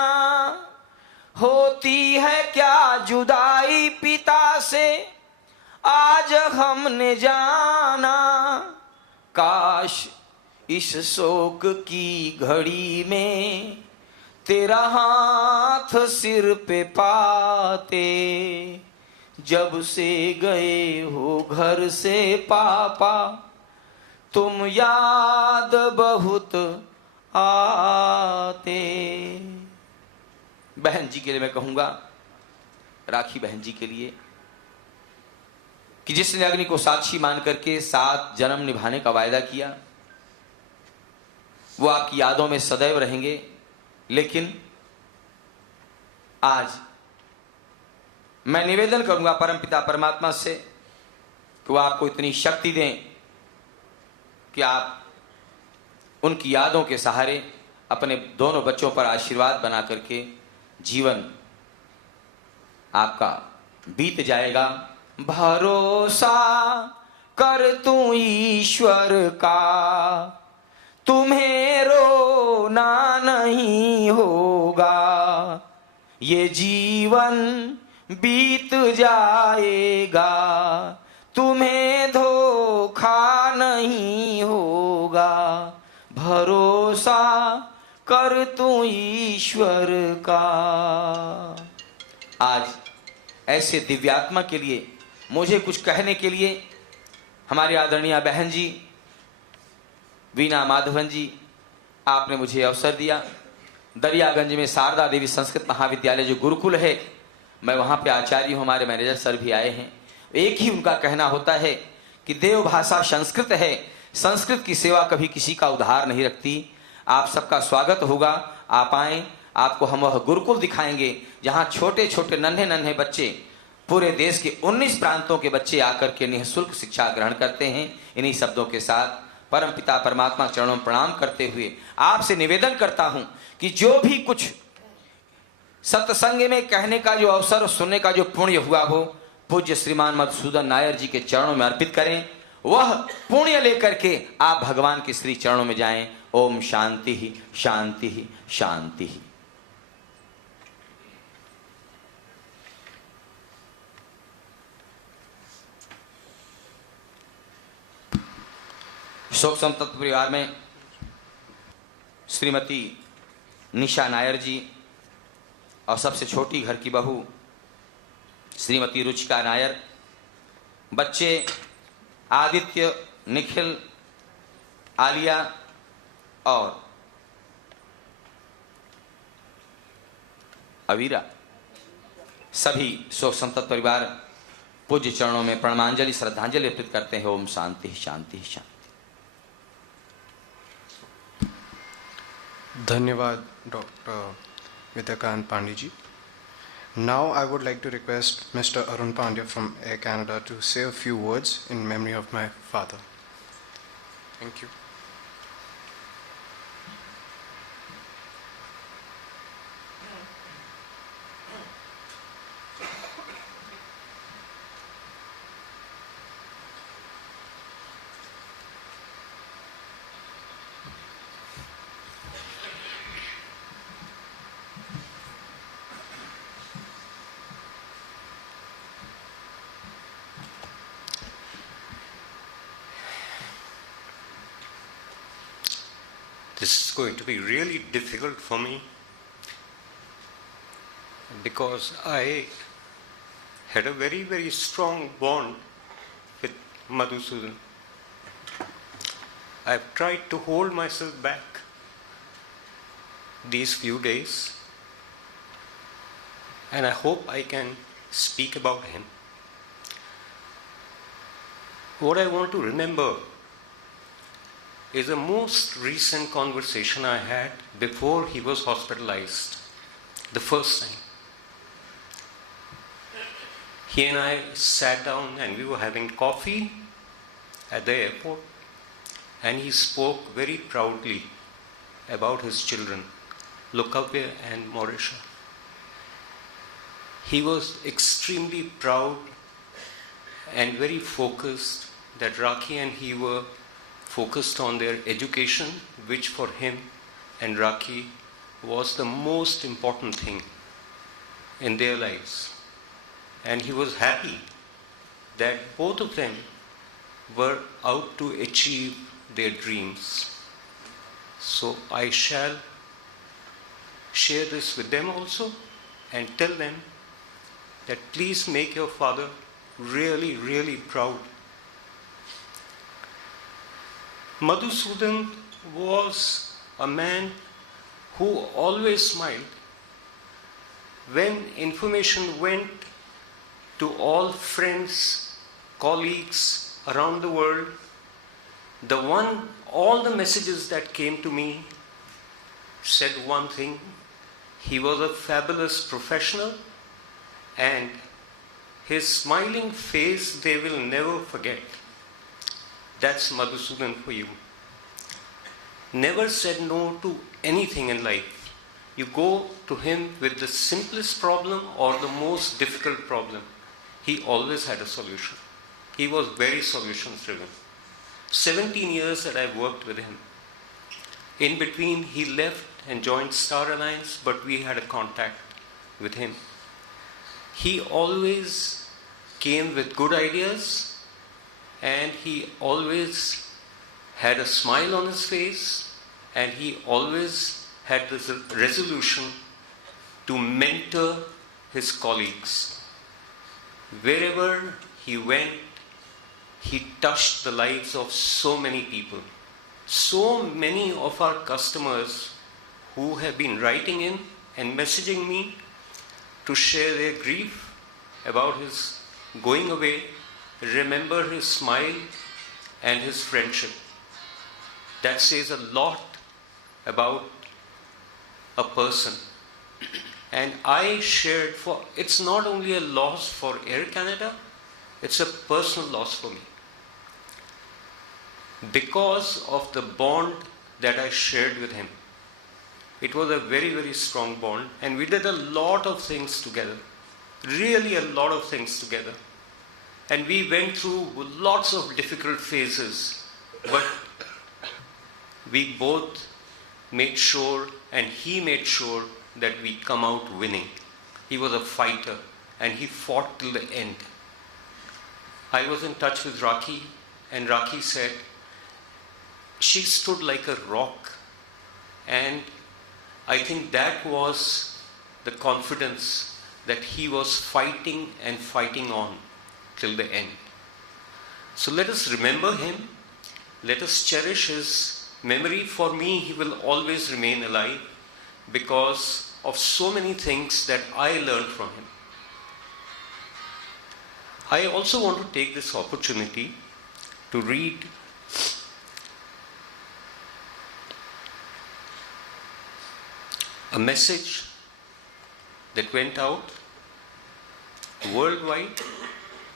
होती है क्या जुदाई पिता से आज हमने जाना। काश इस शोक की घड़ी में तेरा हाथ सिर पे पाते, जब से गए हो घर से पापा तुम याद बहुत आते। बहन जी के लिए मैं कहूंगा, राखी बहन जी के लिए, कि जिसने अग्नि को साक्षी मान करके 7 जन्म निभाने का वायदा किया, वो आपकी यादों में सदैव रहेंगे। लेकिन आज मैं निवेदन करूंगा परमपिता परमात्मा से कि वो आपको इतनी शक्ति दें कि आप उनकी यादों के सहारे अपने दोनों बच्चों पर आशीर्वाद बना करके जीवन आपका बीत जाएगा। भरोसा कर तू ईश्वर का, तुम्हें रोना नहीं होगा। ये जीवन बीत जाएगा, तुम्हें धोखा नहीं होगा। भरोसा कर तू ईश्वर का। आज ऐसे दिव्यात्मा के लिए, मुझे कुछ कहने के लिए हमारी आदरणीय बहन जी वीना माधवन जी, आपने मुझे अवसर दिया। दरियागंज में शारदा देवी संस्कृत महाविद्यालय जो गुरुकुल है, मैं वहाँ पे आचार्य हूँ, हमारे मैनेजर सर भी आए हैं। एक ही उनका कहना होता है कि देव भाषा संस्कृत है, संस्कृत की सेवा कभी किसी का उधार नहीं रखती। आप सबका स्वागत होगा, आप आएँ, आपको हम वह गुरुकुल दिखाएंगे जहाँ छोटे छोटे नन्हे नन्हे बच्चे पूरे देश के 19 प्रांतों के बच्चे आकर के निःशुल्क शिक्षा ग्रहण करते हैं। इन्हीं शब्दों के साथ परम पिता परमात्मा के चरणों में प्रणाम करते हुए आपसे निवेदन करता हूं कि जो भी कुछ सत्संग में कहने का जो अवसर और सुनने का जो पुण्य हुआ हो, पूज्य श्रीमान मधुसूदन नायर जी के चरणों में अर्पित करें। वह पुण्य लेकर के आप भगवान के श्री चरणों में जाएं। ओम शांति ही शांति ही शांति ही। शोक संतप्त परिवार में श्रीमती निशा नायर जी और सबसे छोटी घर की बहू श्रीमती रुचिका नायर, बच्चे आदित्य, निखिल, आलिया और अवीरा, सभी शोक संतप्त परिवार पूज्य चरणों में प्रणमांजलि श्रद्धांजलि अर्पित करते हैं। ओम शांति शांति शांति। धन्यवाद doctor Vidyakant Pandey ji. Now I would like to request Mr. Arun Pandya from Air Canada to say a few words in memory of my father. Thank you. This is going to be really difficult for me because I had a very, very strong bond with Madhusudan. I've tried to hold myself back these few days, and I hope I can speak about him. What I want to remember is the most recent conversation I had before he was hospitalized, the first time. He and I sat down and we were having coffee at the airport, and he spoke very proudly about his children, Lokavya and Morisha. He was extremely proud and very focused that Rakhi and he were focused on their education, which for him and Rakhi was the most important thing in their lives. And he was happy that both of them were out to achieve their dreams. So I shall share this with them also and tell them that please make your father really, really proud. Madhusudan was a man who always smiled. When information went to all friends, colleagues around the world, all the messages that came to me said one thing: he was a fabulous professional, and his smiling face they will never forget. That's Madhusudan for you. Never said no to anything in life. You go to him with the simplest problem or the most difficult problem. He always had a solution. He was very solutions driven. 17 years that I've worked with him. In between, he left and joined Star Alliance, but we had a contact with him. He always came with good ideas, and he always had a smile on his face, and he always had this resolution to mentor his colleagues. Wherever he went, he touched the lives of so many people. So many of our customers who have been writing in and messaging me to share their grief about his going away remember his smile and his friendship. That says a lot about a person. And I shared it's not only a loss for Air Canada, it's a personal loss for me. Because of the bond that I shared with him. It was a very, very strong bond, and we did a lot of things together. Really a lot of things together. And we went through lots of difficult phases, but we both made sure, and he made sure, that we come out winning. He was a fighter, and he fought till the end. I was in touch with Rakhi, and Rakhi said, she stood like a rock. And I think that was the confidence that he was fighting and fighting on till the end. So let us remember him. Let us cherish his memory. For me, he will always remain alive because of so many things that I learned from him. I also want to take this opportunity to read a message that went out worldwide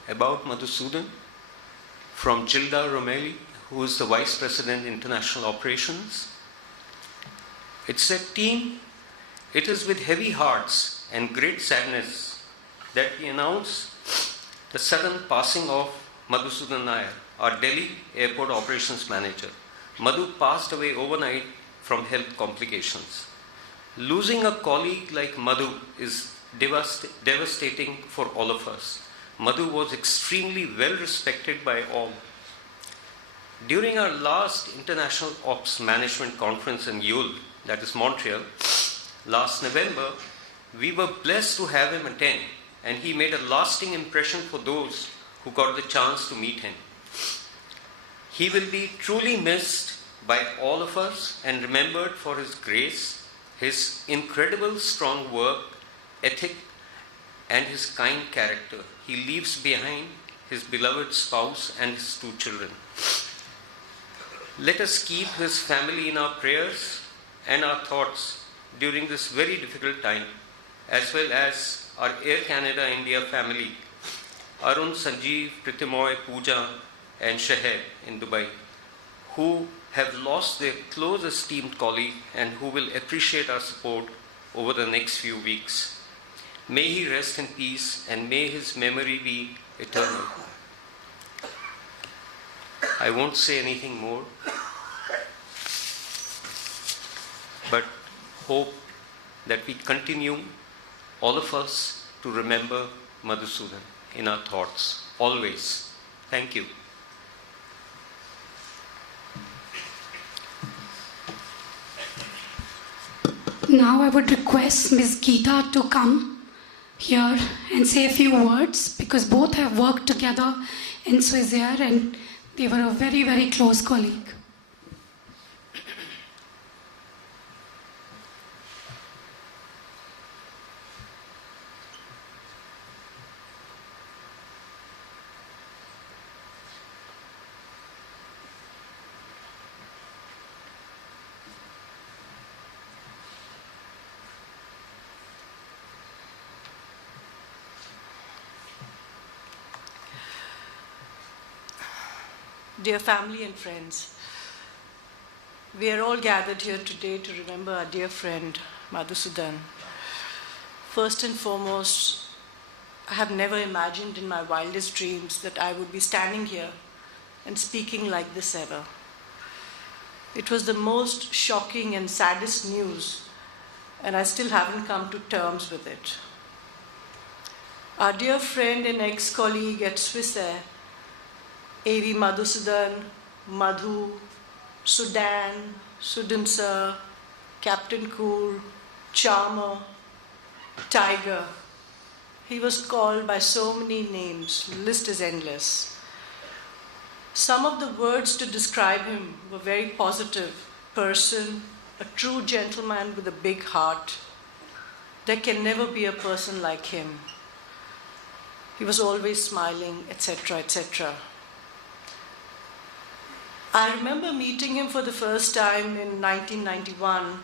about Madhusudan from Gilda Romeli, who is the Vice President International Operations. It said, "Team, it is with heavy hearts and great sadness that we announce the sudden passing of Madhusudan Nair, our Delhi Airport Operations Manager. Madhu passed away overnight from health complications. Losing a colleague like Madhu is devastating for all of us. Madhu was extremely well respected by all. During our last International Ops Management Conference in Yule, that is Montreal, last November, we were blessed to have him attend, and he made a lasting impression for those who got the chance to meet him. He will be truly missed by all of us and remembered for his grace, his incredible strong work ethic, and his kind character. He leaves behind his beloved spouse and his 2 children. Let us keep his family in our prayers and our thoughts during this very difficult time, as well as our Air Canada India family, Arun, Sanjeev, Pritimoy, Pooja, and Sheher in Dubai, who have lost their close esteemed colleague and who will appreciate our support over the next few weeks. May he rest in peace and may his memory be eternal." I won't say anything more, but hope that we continue, all of us, to remember Madhusudan in our thoughts, always. Thank you. Now I would request Ms. Geeta to come here and say a few words, because both have worked together in Swissair and they were a very, very close colleague. Dear family and friends, we are all gathered here today to remember our dear friend Madhusudan. First and foremost, I have never imagined in my wildest dreams that I would be standing here and speaking like this ever. It was the most shocking and saddest news, and I still haven't come to terms with it. Our dear friend and ex-colleague at Swissair, A.V Madhusudan, Madhu, Sudan, Sudan Sir, Captain Cool, Charmer, Tiger. He was called by so many names, the list is endless. Some of the words to describe him were very positive: person, a true gentleman with a big heart. There can never be a person like him. He was always smiling, etc., etc. I remember meeting him for the first time in 1991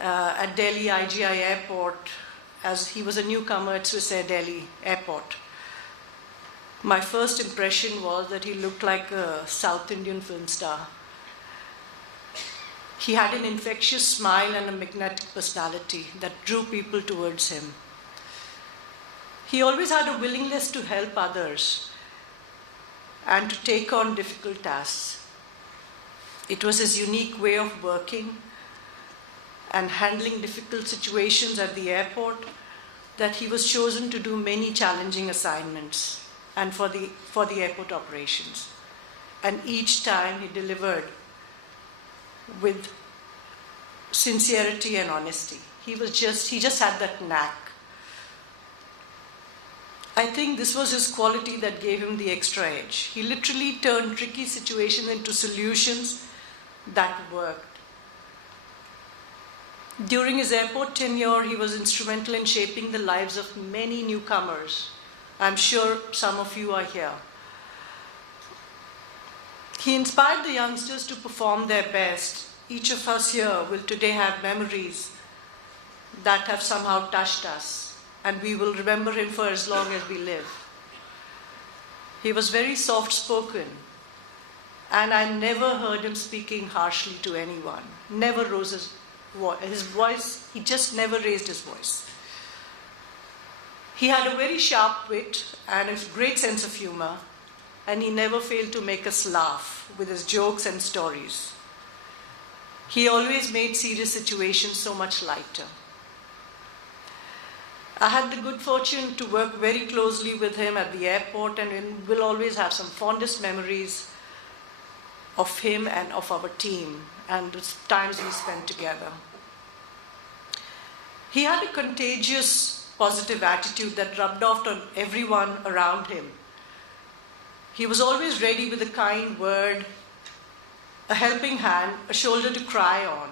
at Delhi IGI Airport as he was a newcomer at Swissair Delhi airport. My first impression was that he looked like a South Indian film star. He had an infectious smile and a magnetic personality that drew people towards him. He always had a willingness to help others and to take on difficult tasks. It was his unique way of working and handling difficult situations at the airport that he was chosen to do many challenging assignments and for the airport operations. And each time he delivered with sincerity and honesty. He just had that knack. I think this was his quality that gave him the extra edge. He literally turned tricky situations into solutions that worked. During his airport tenure, he was instrumental in shaping the lives of many newcomers. I'm sure some of you are here. He inspired the youngsters to perform their best. Each of us here will today have memories that have somehow touched us, and we will remember him for as long as we live. He was very soft-spoken, and I never heard him speaking harshly to anyone. Never rose his voice, he just never raised his voice. He had a very sharp wit and a great sense of humor, and he never failed to make us laugh with his jokes and stories. He always made serious situations so much lighter. I had the good fortune to work very closely with him at the airport, and will always have some fondest memories of him and of our team and the times we spent together. He had a contagious, positive attitude that rubbed off on everyone around him. He was always ready with a kind word, a helping hand, a shoulder to cry on.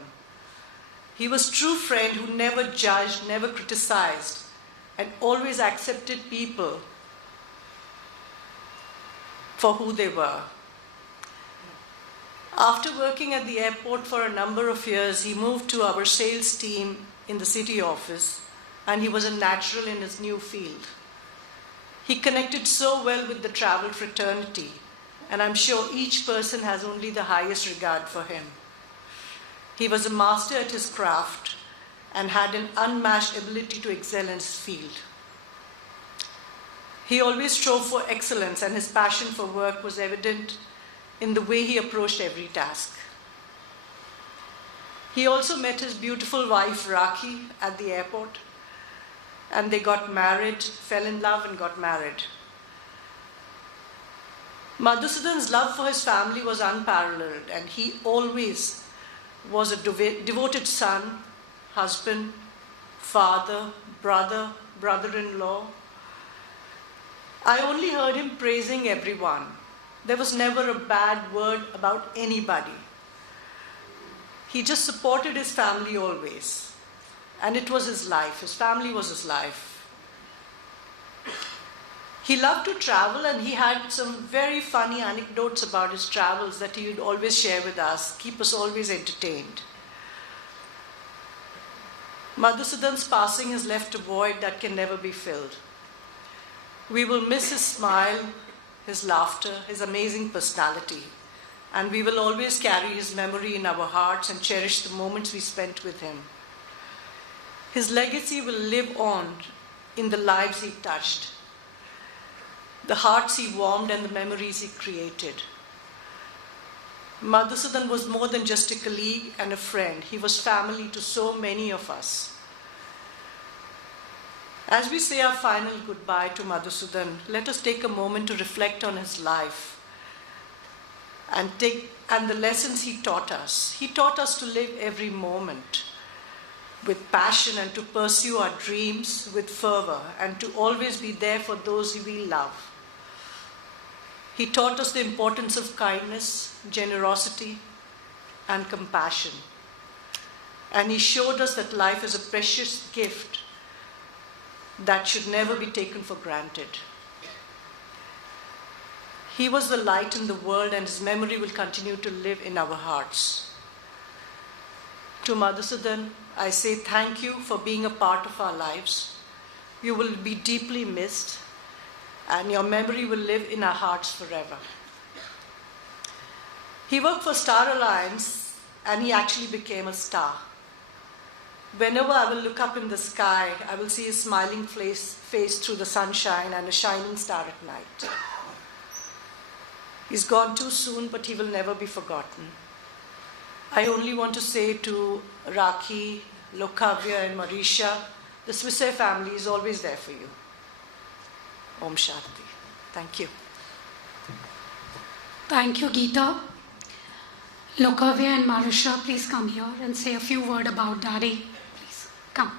He was a true friend who never judged, never criticized, and always accepted people for who they were. After working at the airport for a number of years, he moved to our sales team in the city office, and he was a natural in his new field. He connected so well with the travel fraternity, and I'm sure each person has only the highest regard for him. He was a master at his craft and had an unmatched ability to excel in his field. He always strove for excellence, and his passion for work was evident in the way he approached every task. He also met his beautiful wife, Rakhi, at the airport, and they got married, fell in love and got married. Madhusudan's love for his family was unparalleled, and he always was a devoted son, husband, father, brother, brother-in-law. I only heard him praising everyone. There was never a bad word about anybody. He just supported his family always. And it was his life. His family was his life. He loved to travel, and he had some very funny anecdotes about his travels that he would always share with us, keep us always entertained. Madhusudan's passing has left a void that can never be filled. We will miss his smile, his laughter, his amazing personality, and we will always carry his memory in our hearts and cherish the moments we spent with him. His legacy will live on in the lives he touched, the hearts he warmed, and the memories he created. Madhusudan was more than just a colleague and a friend. He was family to so many of us. As we say our final goodbye to Madhusudan, let us take a moment to reflect on his life and the lessons he taught us. He taught us to live every moment with passion and to pursue our dreams with fervor and to always be there for those we love. He taught us the importance of kindness, generosity, and compassion. And he showed us that life is a precious gift that should never be taken for granted. He was the light in the world, and his memory will continue to live in our hearts. To Madhusudan, I say thank you for being a part of our lives. You will be deeply missed, and your memory will live in our hearts forever. He worked for Star Alliance, and he actually became a star. Whenever I will look up in the sky, I will see his smiling face through the sunshine and a shining star at night. He's gone too soon, but he will never be forgotten. I only want to say to Rakhi, Lokavya and Marisha, the Swissair family is always there for you. Om Shanti. Thank you. Thank you, Geeta. Lokavya and Marisha, please come here and say a few words about Daddy. Please, come.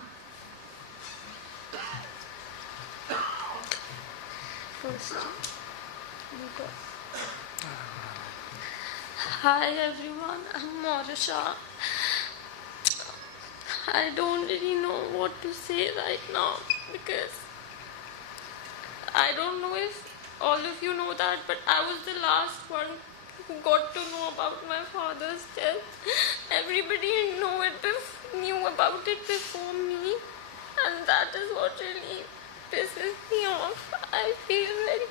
Hi everyone, I'm Marisha. I don't really know what to say right now because I don't know if all of you know that, but I was the last one who got to know about my father's death. Everybody knew about it before me, and that is what really pisses me off. I feel very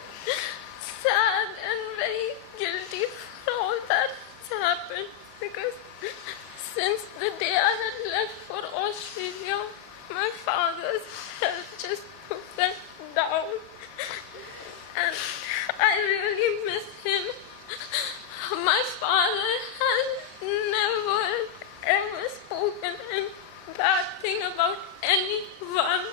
sad and very guilty for all that has happened because since the day I had left for Australia, my father's health just went down and I really miss him. My father has never ever spoken a bad thing about anyone.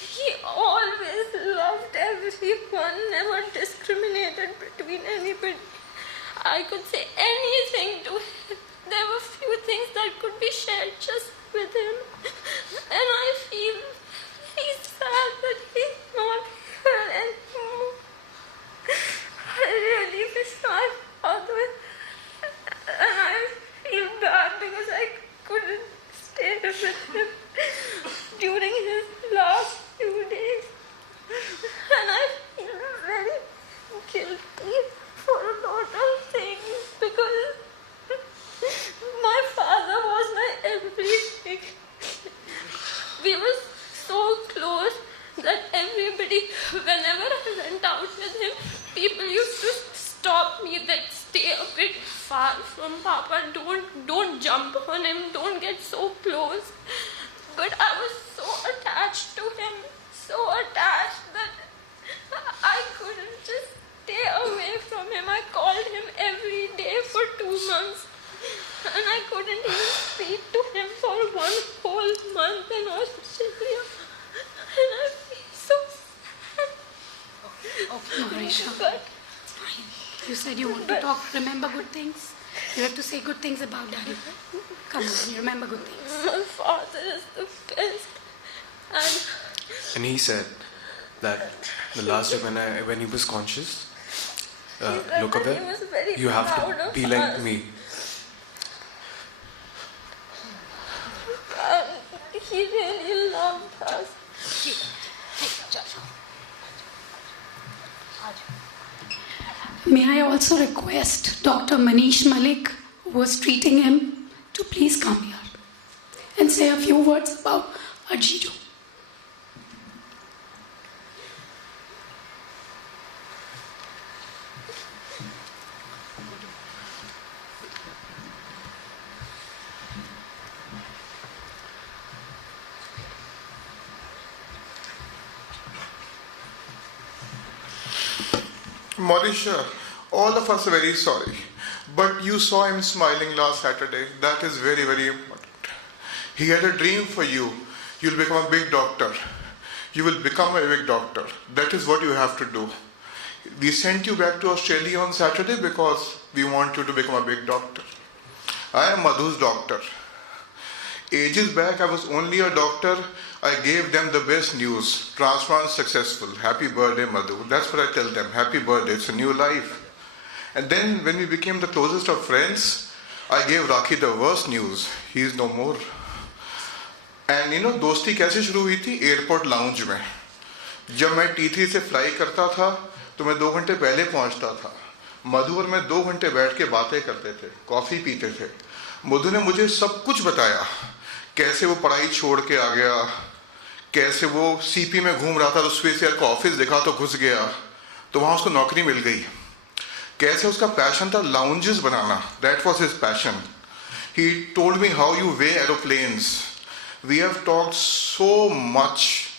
He always loved everyone, never discriminated between anybody. I could say anything to him. There were few things that could be shared just with him. And I feel very sad that he's not here anymore. I really miss my father. And I feel bad because I couldn't stay with him during his last few days. And I feel very guilty for a lot of things because my father was my everything. We were so close that everybody, whenever I went out with him, people used to stop me that stay a bit far from Papa, don't jump on him, don't get so close. But I was so attached to him, so attached that I couldn't just stay away from him. I called him every day for 2 months. And I couldn't even speak to him for 1 whole month in Australia. And I feel so sad. Okay, Marisha. But You said you want to talk, remember good things. You have to say good things about Daddy. Come on, you remember good things. my father is the best. And he said that the last day when he was conscious, look up he there, was very you have proud to of be like us. me. He really loved us. May I also request Dr. Manish Malik, who was treating him, to please come here and say a few words about Ajidu. Marisha, all of us are very sorry. But you saw him smiling last Saturday. That is very, very important. He had a dream for you. You'll become a big doctor. You will become a big doctor. That is what you have to do. We sent you back to Australia on Saturday because we want you to become a big doctor. I am Madhu's doctor. Ages back, I was only a doctor. I gave them the best news. Transplant successful. Happy birthday, Madhu. That's what I tell them. Happy birthday. It's a new life. And then when we became the closest of friends, I gave Rakhi the worst news. He is no more. And you know, दोस्ती कैसे शुरू हुई थी? एयरपोर्ट लाउंज में. जब मैं T3 से फ्लाई करता था, तो मैं 2 घंटे पहले पहुंचता था. मधु और मैं 2 घंटे बैठ के बातें करते थे, कॉफी पीते थे. मधु ने मुझे सब कुछ बताया. कैसे वो पढ़ाई छोड़ के आ गया, कैसे वो सीपी में घूम रहा था तो स्पेसएयर का ऑफिस देखा तो घुस गया, तो वहाँ उसको नौकरी मिल गई. कैसे उसका पैशन था lounges banana, that was his passion. He told me how you weigh aeroplanes. We have talked so much.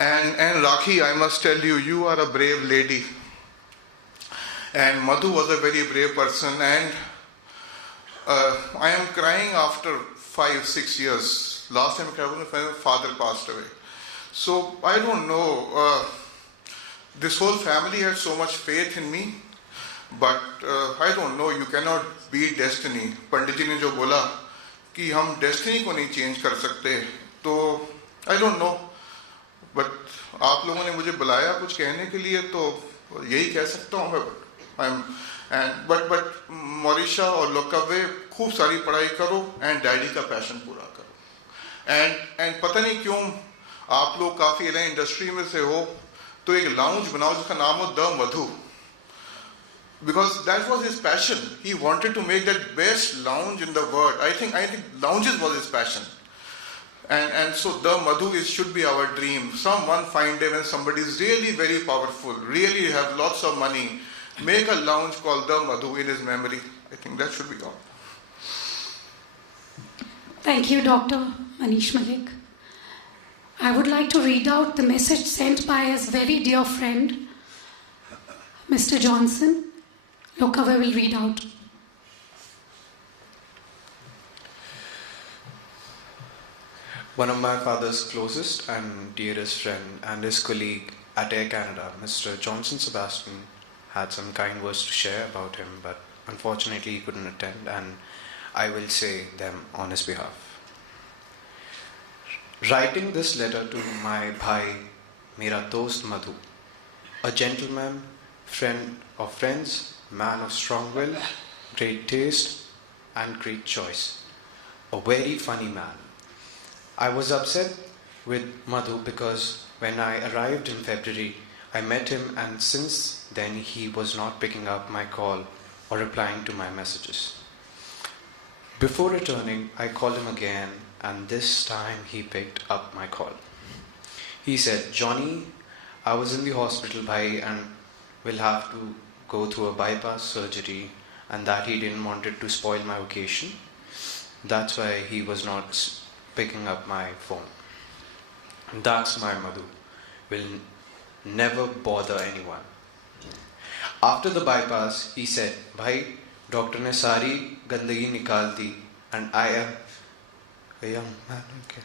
And Rakhi, I must tell you, you are a brave lady. And Madhu was a very brave person. And I am crying after 5-6 years. Last time I cried when my father passed away. So I don't know. This whole family had so much faith in me. But I don't know, you cannot beat destiny. पंडित जी ने जो बोला कि हम डेस्टिनी को नहीं चेंज कर सकते, तो I don't know. But आप लोगों ने मुझे बुलाया कुछ कहने के लिए, तो यही कह सकता हूँ मैं. But मोरिशा और लोकव्य खूब सारी पढ़ाई करो and डैडी का पैशन पूरा करो. And पता नहीं क्यों आप लोग काफ़ी अलग इंडस्ट्री में से हो, तो एक लाउंज बनाओ जिसका नाम हो the Madhu. Because that was his passion. He wanted to make that best lounge in the world. I think lounges was his passion. And so the Madhu should be our dream. One fine day when somebody is really very powerful, really have lots of money, make a lounge called the Madhu in his memory. I think that should be all. Thank you, Dr. Manish Malik. I would like to read out the message sent by his very dear friend, Mr. Johnson. Lokava will read out. One of my father's closest and dearest friend and his colleague at Air Canada, Mr. Johnson Sebastian, had some kind words to share about him, but unfortunately he couldn't attend, and I will say them on his behalf. Writing this letter to my bhai, mera dost Madhu, a gentleman, friend of friends, man of strong will, great taste and great choice, a very funny man. I was upset with Madhu because when I arrived in February, I met him, and since then he was not picking up my call or replying to my messages. Before returning, I called him again, and this time he picked up my call. He said, "Johnny, I was in the hospital, bhai, and will have to go through a bypass surgery, and that he didn't want it to spoil my vacation. That's why he was not picking up my phone." That's my Madhu. Will never bother anyone. After the bypass, he said, "Bhai, doctor ne sari gandagi nikal di, and I am a young man." Okay.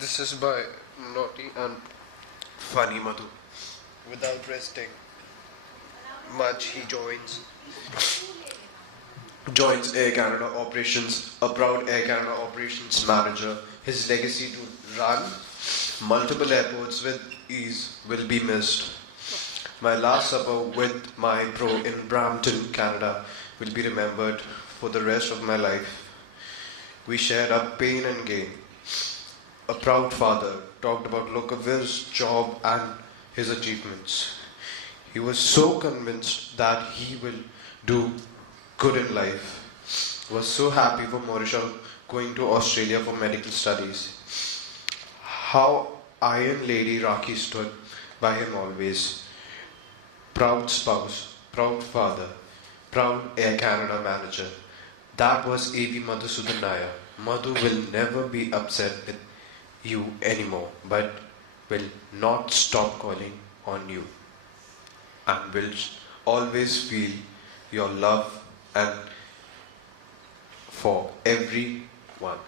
This is by naughty and funny Madhu. Without resting much, he joins Air Canada operations, a proud Air Canada operations manager. His legacy to run multiple airports with ease will be missed. My last supper with my bro in Brampton, Canada will be remembered for the rest of my life. We shared our pain and gain. A proud father talked about Lokavir's job and his achievements. He was so convinced that he will do good in life. Was so happy for Mauritius going to Australia for medical studies. How Iron Lady Rakhi stood by him always. Proud spouse, proud father, proud Air Canada manager. That was A.V Madhusudan Nair. Madhu will never be upset with you anymore, but will not stop calling on you, and will always feel your love and for everyone.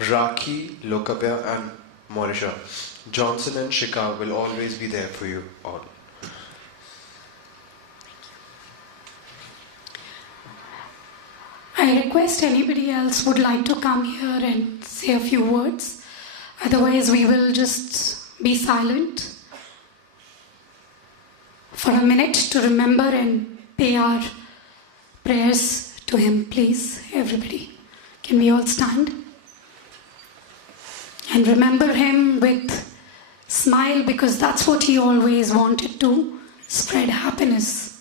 Rakhi, Lokabya and Morisha, Johnson and Shika will always be there for you all. I I request anybody else would like to come here and say a few words. Otherwise, we will just be silent for a minute to remember and pay our prayers to him, please, everybody. Can we all stand? And remember him with smile, because that's what he always wanted to spread happiness.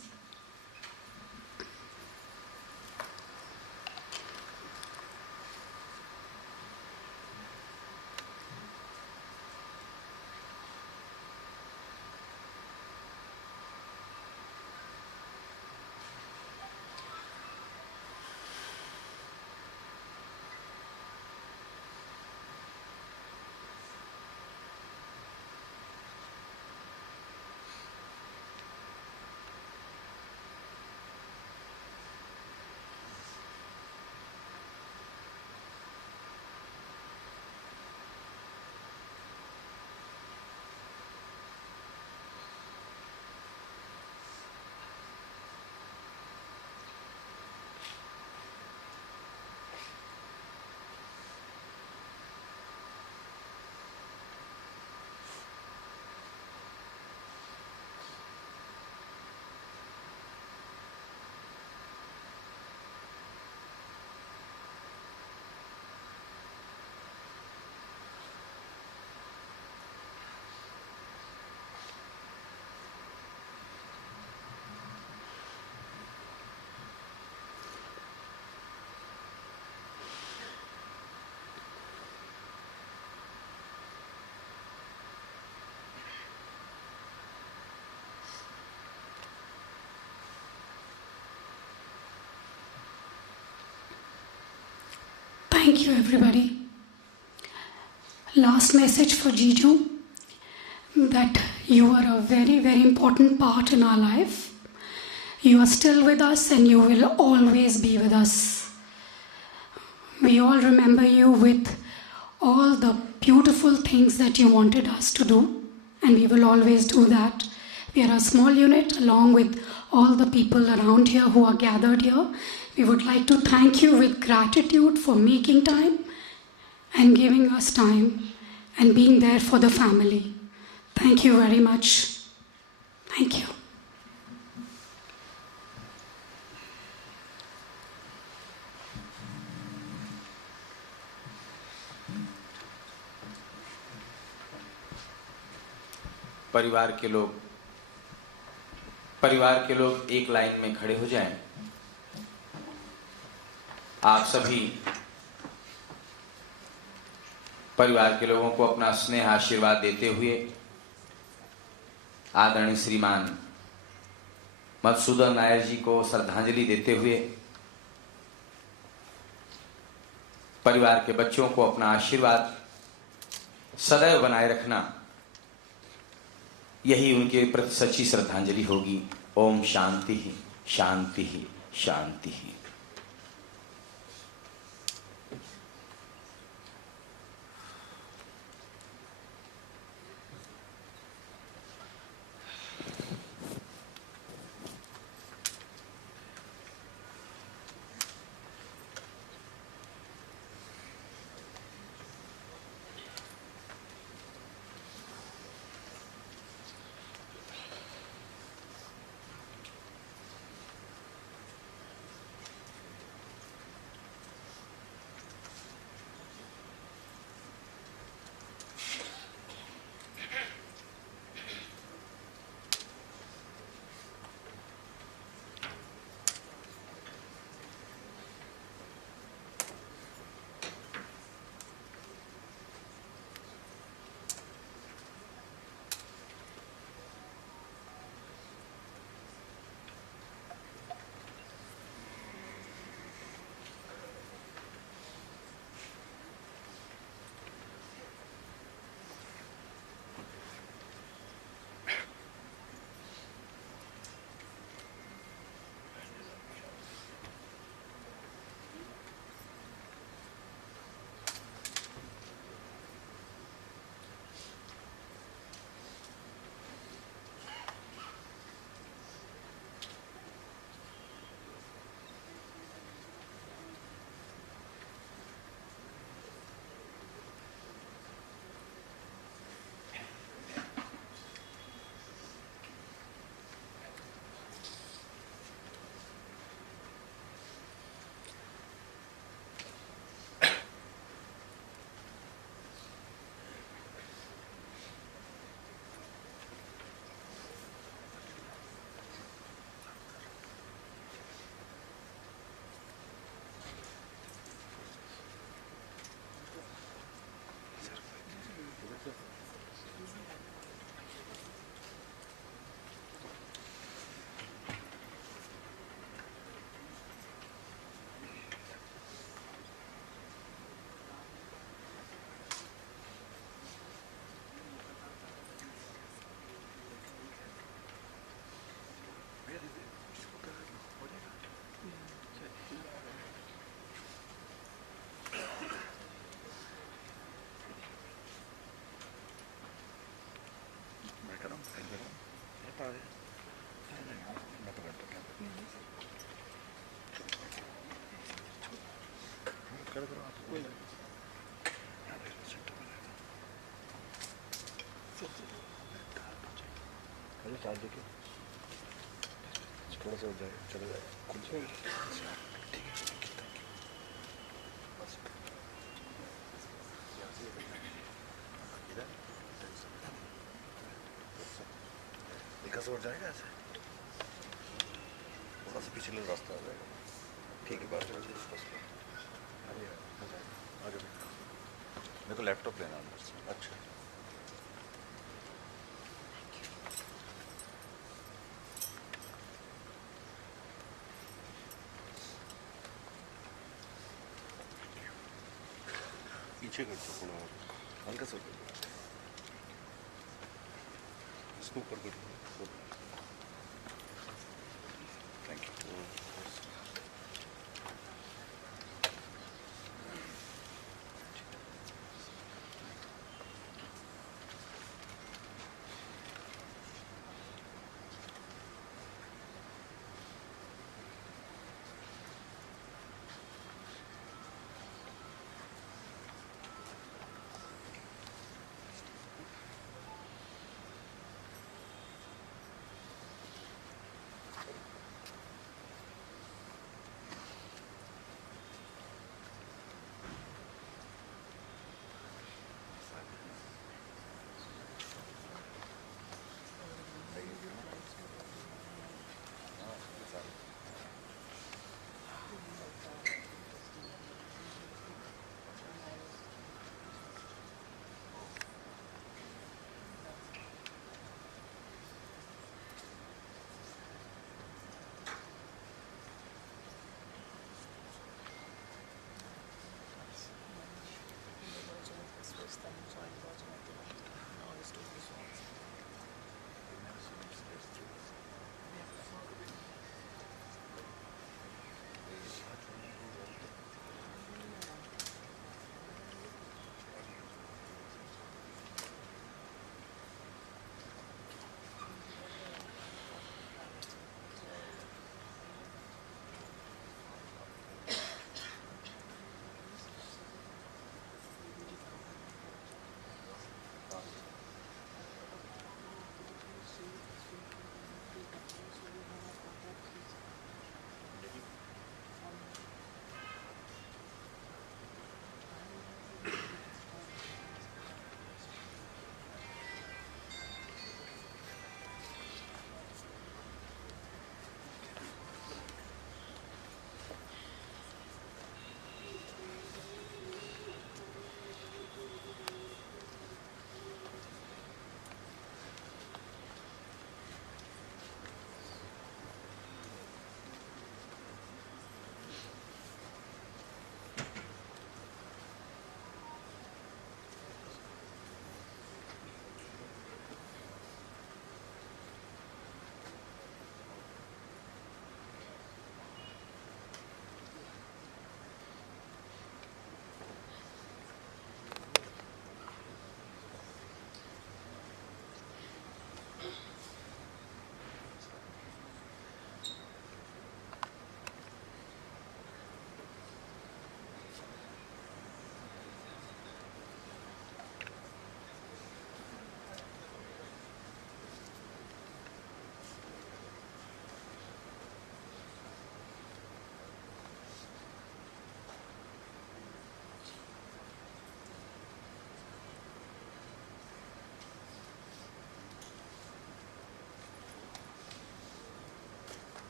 Thank you, everybody. Last message for Jiju, that you are a very, very important part in our life. You are still with us and you will always be with us. We all remember you with all the beautiful things that you wanted us to do, and we will always do that. We are a small unit along with all the people around here who are gathered here. We would like to thank you with gratitude for making time and giving us time and being there for the family. Thank you very much. Thank you. परिवार के लोग एक लाइन में खड़े हो जाएं। आप सभी परिवार के लोगों को अपना स्नेह आशीर्वाद देते हुए आदरणीय श्रीमान मधुसूदन नायर जी को श्रद्धांजलि देते हुए परिवार के बच्चों को अपना आशीर्वाद सदैव बनाए रखना, यही उनके प्रति सच्ची श्रद्धांजलि होगी। ओम शांति ही शांति ही शांति ही। में चार्ज देके थोड़ा सा हो जाए, चला जाए, खुल जाएगा। ठीक है, थैंक यू। बस यहाँ से इधर हल्का सा हो जाएगा ऐसे, थोड़ा सा पिछले रास्ता आ जाएगा। ठीक है, बात करेंगे बस। आगे मेरे को लैपटॉप लेना है अंदर से। अच्छा, पीछे कर दो थोड़ा और, हल्का सा कर दो, इसको ऊपर कर दो।